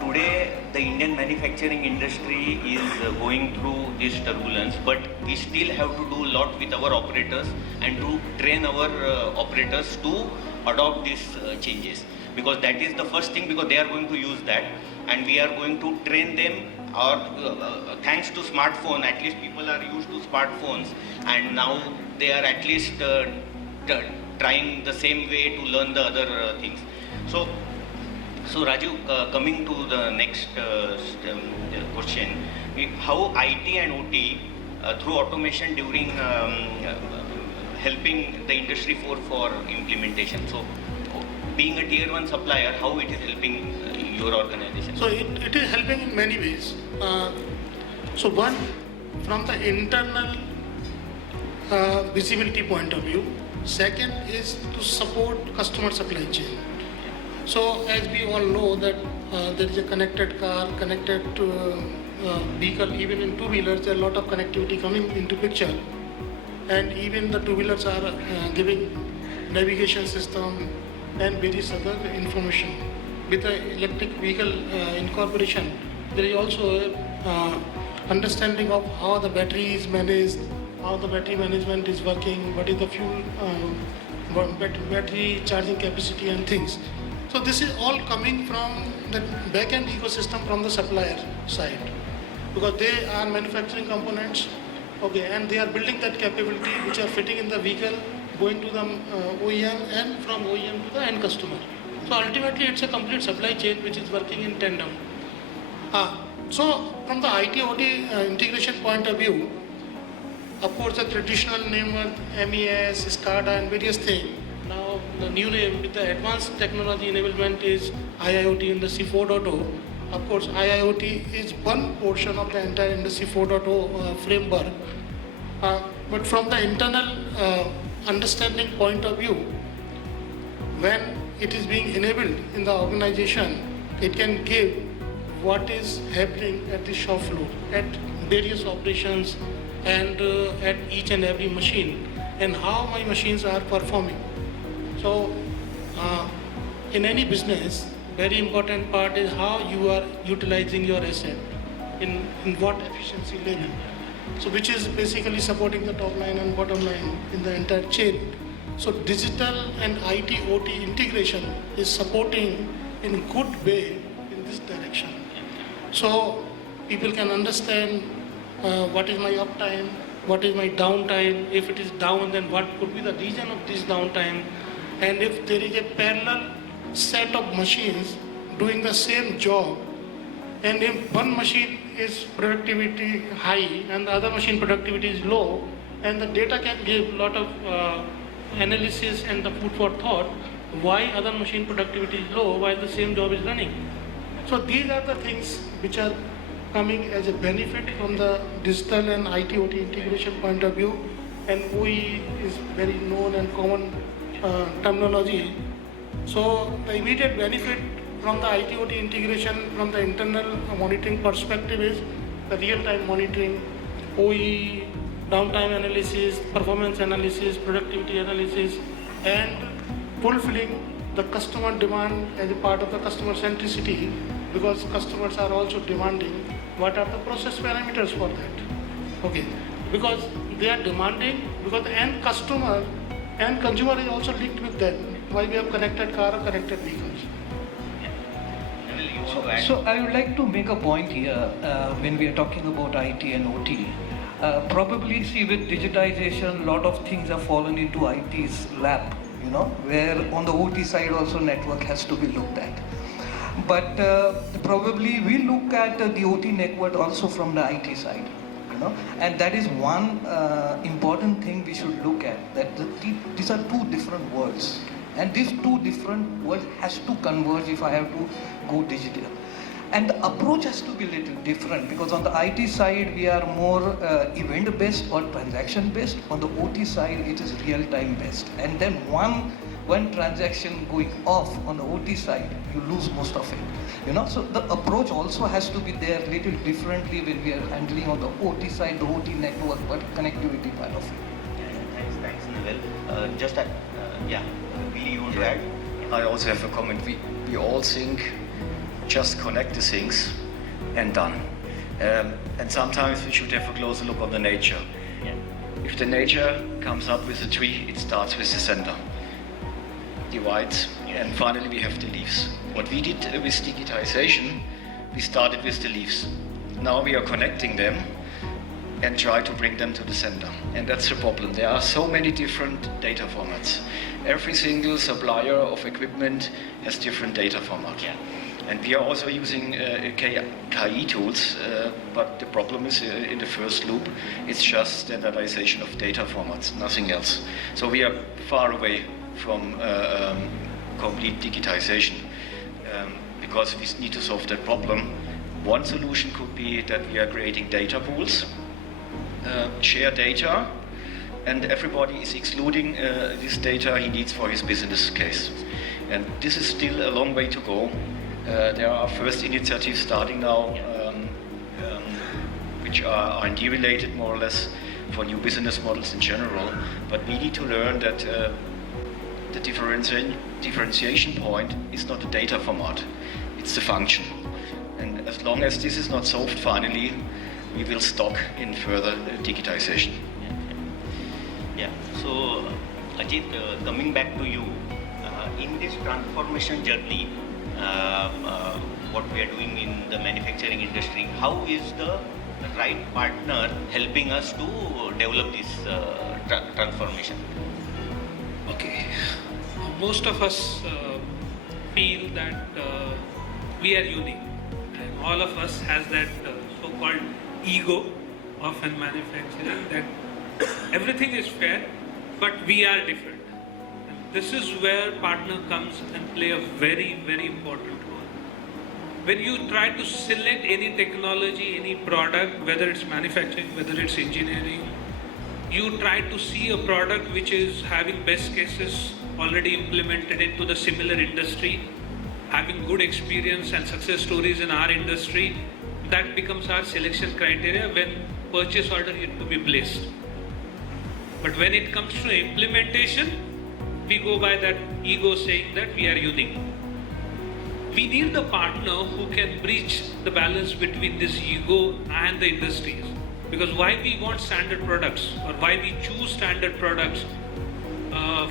Today, the Indian manufacturing industry is going through this turbulence, but we still have to do a lot with our operators and to train our operators to adopt these changes. because that is the first thing, because they are going to use that, and we are going to train them. Or thanks to smartphone, at least people are used to smartphones, and now they are at least trying the same way to learn the other things. So Raju, coming to the next question, how IT and OT through automation during helping the industry for implementation. So being a tier 1 supplier, how it is helping your organization? So it is helping in many ways. So one, from the internal visibility point of view. Second is to support customer supply chain. So as we all know that there is a connected car, connected vehicle, even in two-wheelers there are a lot of connectivity coming into picture, and even the two-wheelers are giving navigation system and various other information. With the electric vehicle incorporation, there is also understanding of how the battery is managed, how the battery management is working, what is the fuel, battery charging capacity and things. So this is all coming from the back-end ecosystem from the supplier side, because they are manufacturing components, okay, and they are building that capability which are fitting in the vehicle, going to the OEM, and from OEM to the end customer. So ultimately it's a complete supply chain which is working in tandem. So from the IT/OT integration point of view, of course the traditional name was MES, SCADA and various things. Now the new name with the advanced technology enablement is IIoT Industry 4.0. Of course IIoT is one portion of the entire Industry 4.0 framework. But from the internal understanding point of view, when it is being enabled in the organization, it can give what is happening at the shop floor, at various operations and at each and every machine, and how my machines are performing. So in any business, very important part is how you are utilizing your asset, in what efficiency level. So which is basically supporting the top line and bottom line in the entire chain. So digital and IT/OT integration is supporting in a good way in this direction. So people can understand what is my uptime, what is my downtime. If it is down, then what could be the reason of this downtime, and if there is a parallel set of machines doing the same job, and if one machine is productivity high and the other machine productivity is low, and the data can give a lot of analysis and the food for thought why other machine productivity is low while the same job is running. So these are the things which are coming as a benefit from the digital and IT/OT integration point of view, and OE is very known and common terminology. So the immediate benefit from the IT/OT integration from the internal monitoring perspective is the real-time monitoring, OE, downtime analysis, performance analysis, productivity analysis, and fulfilling the customer demand as a part of the customer centricity, because customers are also demanding what are the process parameters for that. Okay, because they are demanding, because the end customer and consumer is also linked with them. Why we have connected car or connected vehicles. So I would like to make a point here when we are talking about IT and OT. Probably see with digitization, a lot of things have fallen into IT's lap, where on the OT side also network has to be looked at. But probably we look at the OT network also from the IT side, and that is one important thing we should look at, that these are two different worlds, and these two different worlds has to converge if I have to go digital. And the approach has to be a little different, because on the IT side we are more event based or transaction based. On the OT side it is real time based, and then one transaction going off on the OT side, you lose most of it. So the approach also has to be there little differently when we are handling on the OT side, the OT network, but connectivity part of it. Thanks, Naval. Will you want to add? I also have a comment. We all think just connect the things and done. And sometimes we should have a closer look on the nature. Yeah. If the nature comes up with a tree, it starts with the center. Divides and finally we have the leaves. What we did with digitization, we started with the leaves. Now we are connecting them and try to bring them to the center. And that's the problem. There are so many different data formats. Every single supplier of equipment has different data format. Yeah. And we are also using KI tools, but the problem is in the first loop, it's just standardization of data formats, nothing else. So we are far away from complete digitization because we need to solve that problem. One solution could be that we are creating data pools, share data, and everybody is excluding this data he needs for his business case. And this is still a long way to go. There are first initiatives starting now, which are R&D related more or less for new business models in general. But we need to learn that the differentiation point is not the data format, it's the function. And as long as this is not solved finally, we will stock in further digitization. Yeah. So, Ajit, coming back to you, in this transformation journey, what we are doing in the manufacturing industry, how is the right partner helping us to develop this transformation? Okay. Most of us feel that we are unique, and all of us has that so-called ego of a manufacturing, that everything is fair, but we are different. This is where partner comes and play a very, very important role. When you try to select any technology, any product, whether it's manufacturing, whether it's engineering, you try to see a product which is having best cases already implemented into the similar industry, having good experience and success stories in our industry. That becomes our selection criteria when purchase order is to be placed. But when it comes to implementation, we go by that ego saying that we are unique. We need the partner who can breach the balance between this ego and the industries. Because why we want standard products, or why we choose standard products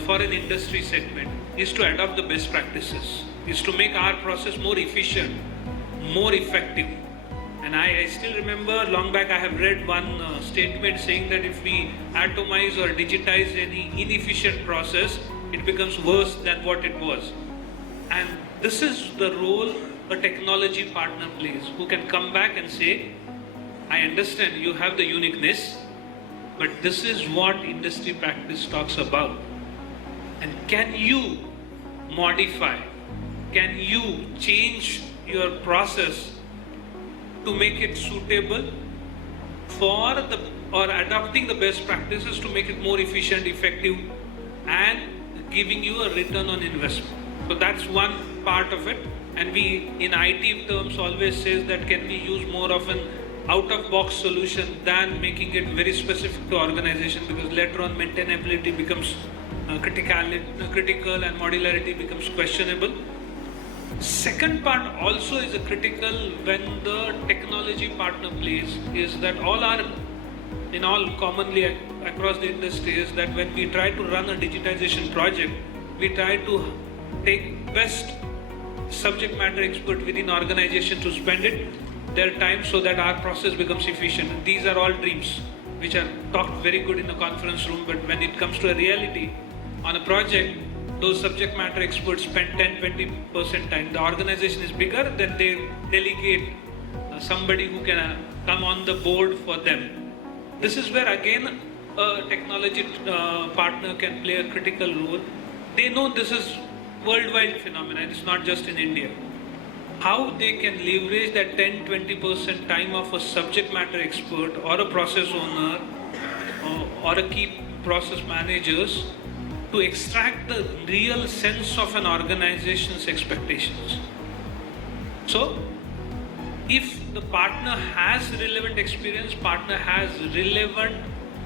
for an industry segment, is to adopt the best practices, is to make our process more efficient, more effective. And I still remember long back I have read one statement saying that if we atomize or digitize any inefficient process, it becomes worse than what it was. And this is the role a technology partner plays, who can come back and say, I understand you have the uniqueness, but this is what industry practice talks about. And can you modify, can you change your process to make it suitable for or adopting the best practices to make it more efficient, effective, and giving you a return on investment. So that's one part of it. And we in IT terms always says that can we use more of an out-of-box solution than making it very specific to organization, because later on maintainability becomes critical and modularity becomes questionable. Second part also is a critical when the technology partner plays, is that commonly across the industry is that when we try to run a digitization project, we try to take best subject matter expert within organization to spend their time so that our process becomes efficient. And these are all dreams which are talked very good in the conference room, but when it comes to a reality on a project, those subject matter experts spend 10-20% time. The organization is bigger, then they delegate somebody who can come on the board for them. This is where again a technology partner can play a critical role. They know this is worldwide phenomenon, it's not just in India. How they can leverage that 10-20% time of a subject matter expert or a process owner or a key process managers to extract the real sense of an organization's expectations. So, if the partner has relevant experience, partner has relevant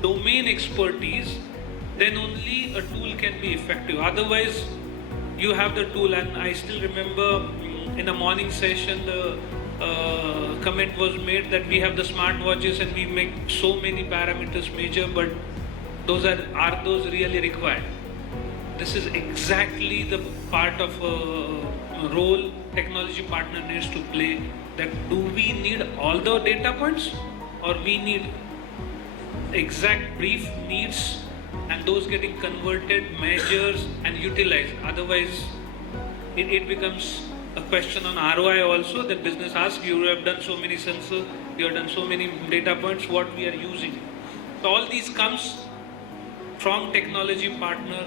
domain expertise, then only a tool can be effective. Otherwise, you have the tool, and I still remember in a morning session the comment was made that we have the smartwatches and we make so many parameters measure, but are those really required? this is exactly the part of a role technology partner needs to play. That do we need all the data points, or we need exact brief needs and those getting converted, measures and utilized. Otherwise, it becomes a question on ROI also, that business asks, you have done so many sensors, you have done so many data points, what we are using. So all these comes from technology partner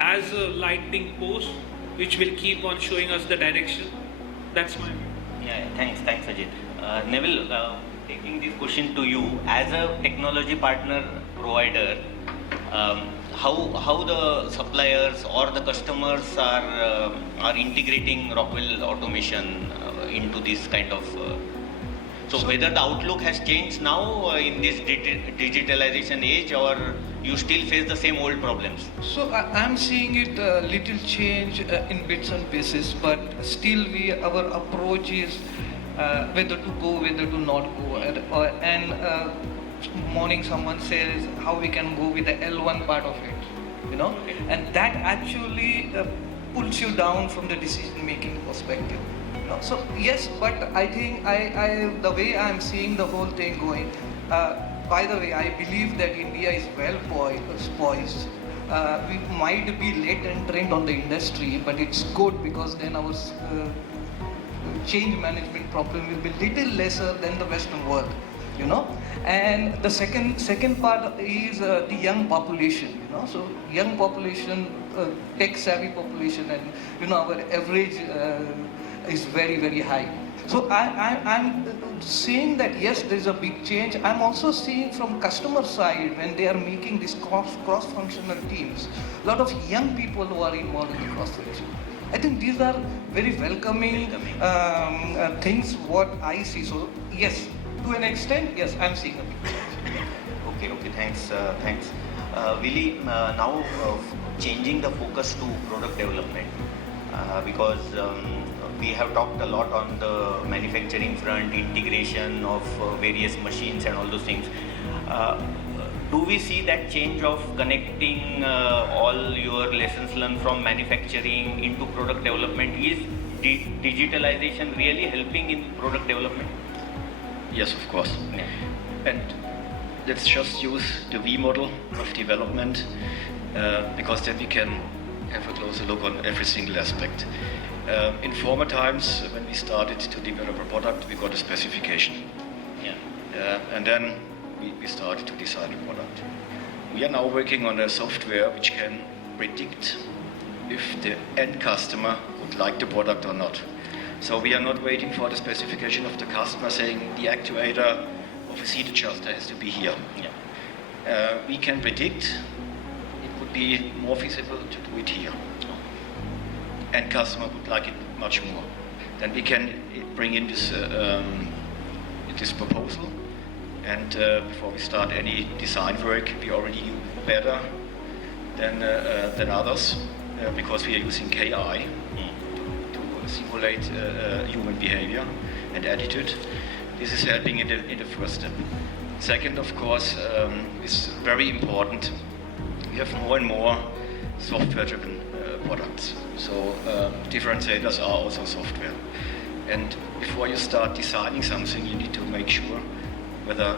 as a lightning post, which will keep on showing us the direction. That's my view. Yeah, thanks Ajit. Neville, taking this question to you, as a technology partner provider, how the suppliers or the customers are integrating Rockwell automation into this kind of so whether the outlook has changed now in this digitalization age, or you still face the same old problems? So I'm seeing it little change in bits and pieces, but still our approach is whether to go, whether to not go, and morning someone says how we can go with the L1 part of it, you know, and that actually pulls you down from the decision making perspective. So yes, but I think the way I'm seeing the whole thing going, by the way, I believe that India is well poised. We might be late entrant on the industry, but it's good because then our change management problem will be little lesser than the Western world, you know. And the second part is the young population, you know. So young population, tech savvy population, and you know our average is very, very high. So I'm seeing that yes, there is a big change. I'm also seeing from customer side, when they are making these cross-functional teams, a lot of young people who are involved in the cross-function. I think these are very welcoming things what I see. So yes, to an extent, yes, I'm seeing a big change. Okay, thanks. Willie, now changing the focus to product development, because we have talked a lot on the manufacturing front, integration of various machines and all those things. Do we see that change of connecting all your lessons learned from manufacturing into product development? Is digitalization really helping in product development? Yes, of course. Yeah. And let's just use the V model of development, because then we can have a closer look on every single aspect. In former times, when we started to develop a product, we got a specification. Yeah. And then we started to design a product. We are now working on a software which can predict if the end customer would like the product or not. So we are not waiting for the specification of the customer saying the actuator of a seat adjuster has to be here. Yeah. We can predict it would be more feasible to do it here. And customer would like it much more. Then we can bring in this proposal, and before we start any design work, we already knew better than others, because we are using KI to simulate human behavior and attitude. This is helping in the first step. Second, of course, is very important. We have more and more software-driven products. So differentiators are also software. And before you start designing something, you need to make sure whether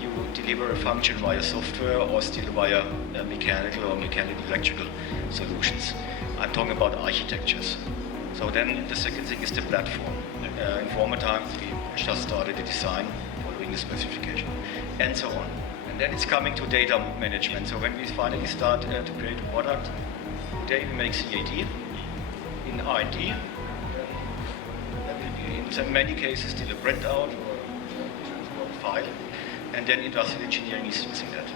you deliver a function via software or still via mechanical or mechanical-electrical solutions. I'm talking about architectures. So then the second thing is the platform. In former times, we just started the design following the specification, and so on. And then it's coming to data management. So when we finally start to create a product, today we make CAD in R&D. In many cases, still a printout or a file, and then industrial engineering is using that.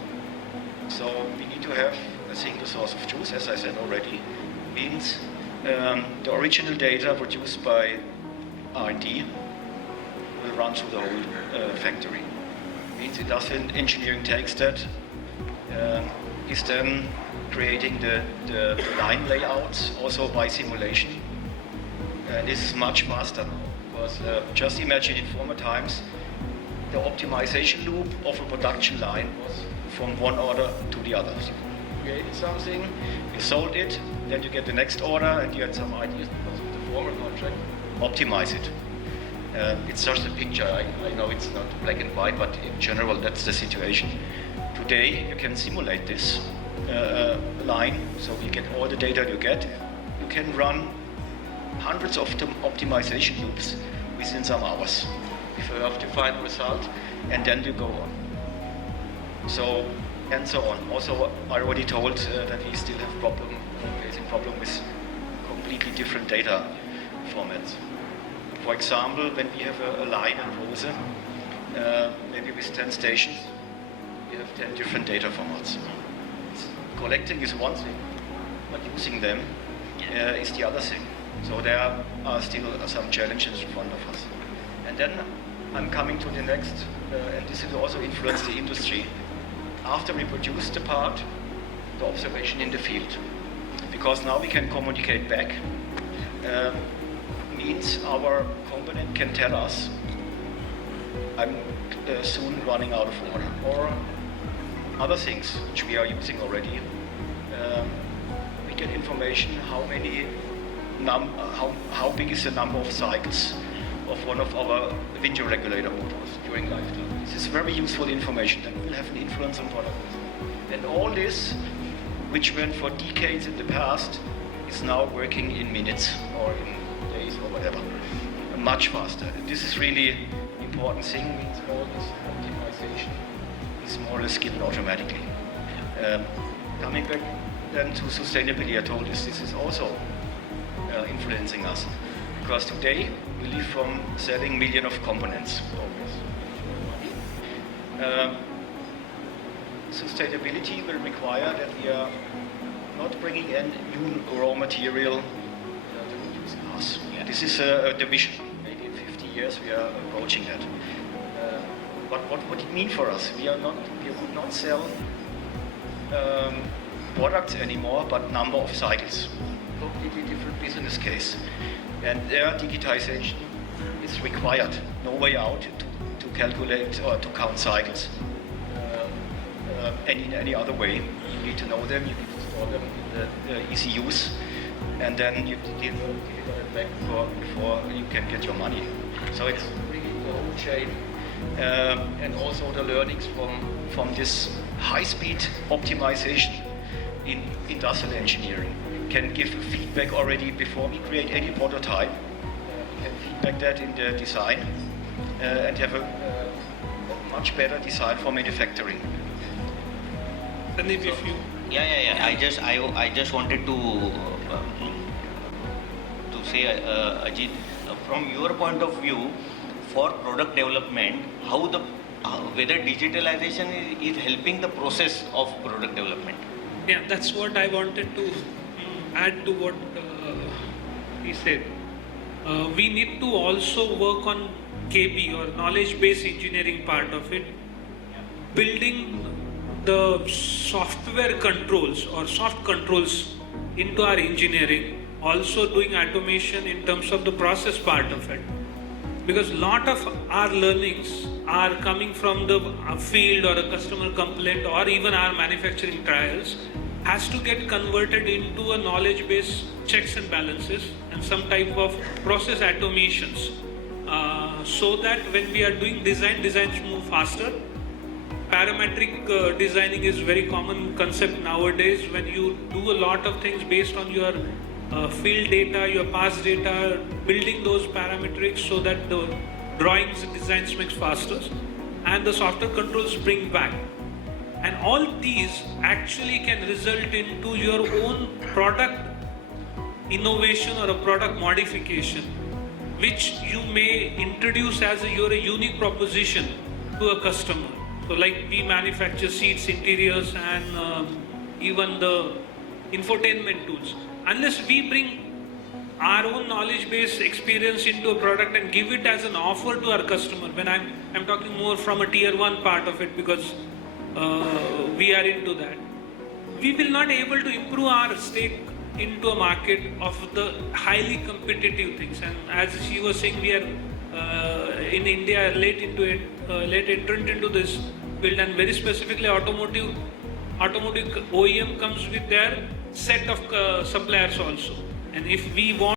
So we need to have a single source of truth, as I said already. Means the original data produced by R&D will run through the whole factory. Means industrial engineering takes that, is then creating the line layouts also by simulation. This is much faster now, because just imagine in former times the optimization loop of a production line was from one order to the other. So create something, you sold it, then you get the next order and you had some ideas because of the former contract, optimize it. It's just a picture. I know it's not black and white, but in general that's the situation. Today you can simulate this line, so you get all the data you get. You can run hundreds of optimization loops within some hours. If you have to find a result, and then you go on. So, and so on. Also, I already told that we still have facing problem with completely different data formats. For example, when we have a line in Rose, maybe with 10 stations, we have 10 different data formats. Collecting is one thing, but using them is the other thing. So there are still some challenges in front of us. And then I'm coming to the next, and this will also influence the industry. After we produce the part, the observation in the field. Because now we can communicate back, means our component can tell us, I'm soon running out of order, or other things which we are using already. We get information how big is the number of cycles of one of our window regulator motors during lifetime. This is very useful information that will have an influence on products. And all this, which went for decades in the past, is now working in minutes or in days or whatever, much faster. And this is really important thing, means all this optimization is more or less given automatically. Coming back then to sustainability, I told you this is also influencing us. Because today we live from selling millions of components. Sustainability will require that we are not bringing in new raw material to reduce cars. This is a division. Maybe in 50 years we are approaching that. But what would it mean for us? We would not sell products anymore, but number of cycles. Completely different business case. And there digitization is required. No way out to calculate or to count cycles any other way. You need to know them, you need to store them in the ECUs, and then you deliver it back before you can get your money. So it's really the whole chain, and also the learnings from this high-speed optimization in industrial engineering can give feedback already before we create any prototype. We can feedback that in the design and have a much better design for manufacturing. Sandeep, if you... Yeah. I just wanted to say, Ajit, from your point of view, for product development, whether digitalization is helping the process of product development. Yeah, that's what I wanted to add to what he said. We need to also work on KB or knowledge-based engineering part of it, building the software controls or soft controls into our engineering, also doing automation in terms of the process part of it. Because a lot of our learnings are coming from the field or a customer complaint or even our manufacturing trials has to get converted into a knowledge-based checks and balances and some type of process automations so that when we are doing designs move faster. Parametric designing is very common concept nowadays when you do a lot of things based on your field data, your past data, building those parametrics so that the drawings and designs makes faster and the software controls bring back. And all these actually can result into your own product innovation or a product modification, which you may introduce as your unique proposition to a customer. So like we manufacture seats, interiors and even the infotainment tools. Unless we bring our own knowledge-based experience into a product and give it as an offer to our customer, when I'm talking more from a tier 1 part of it because we are into that, we will not able to improve our stake into a market of the highly competitive things. And as she was saying, we are in India late entrant into this field, and very specifically automotive automotive OEM comes with their set of suppliers also. And if we want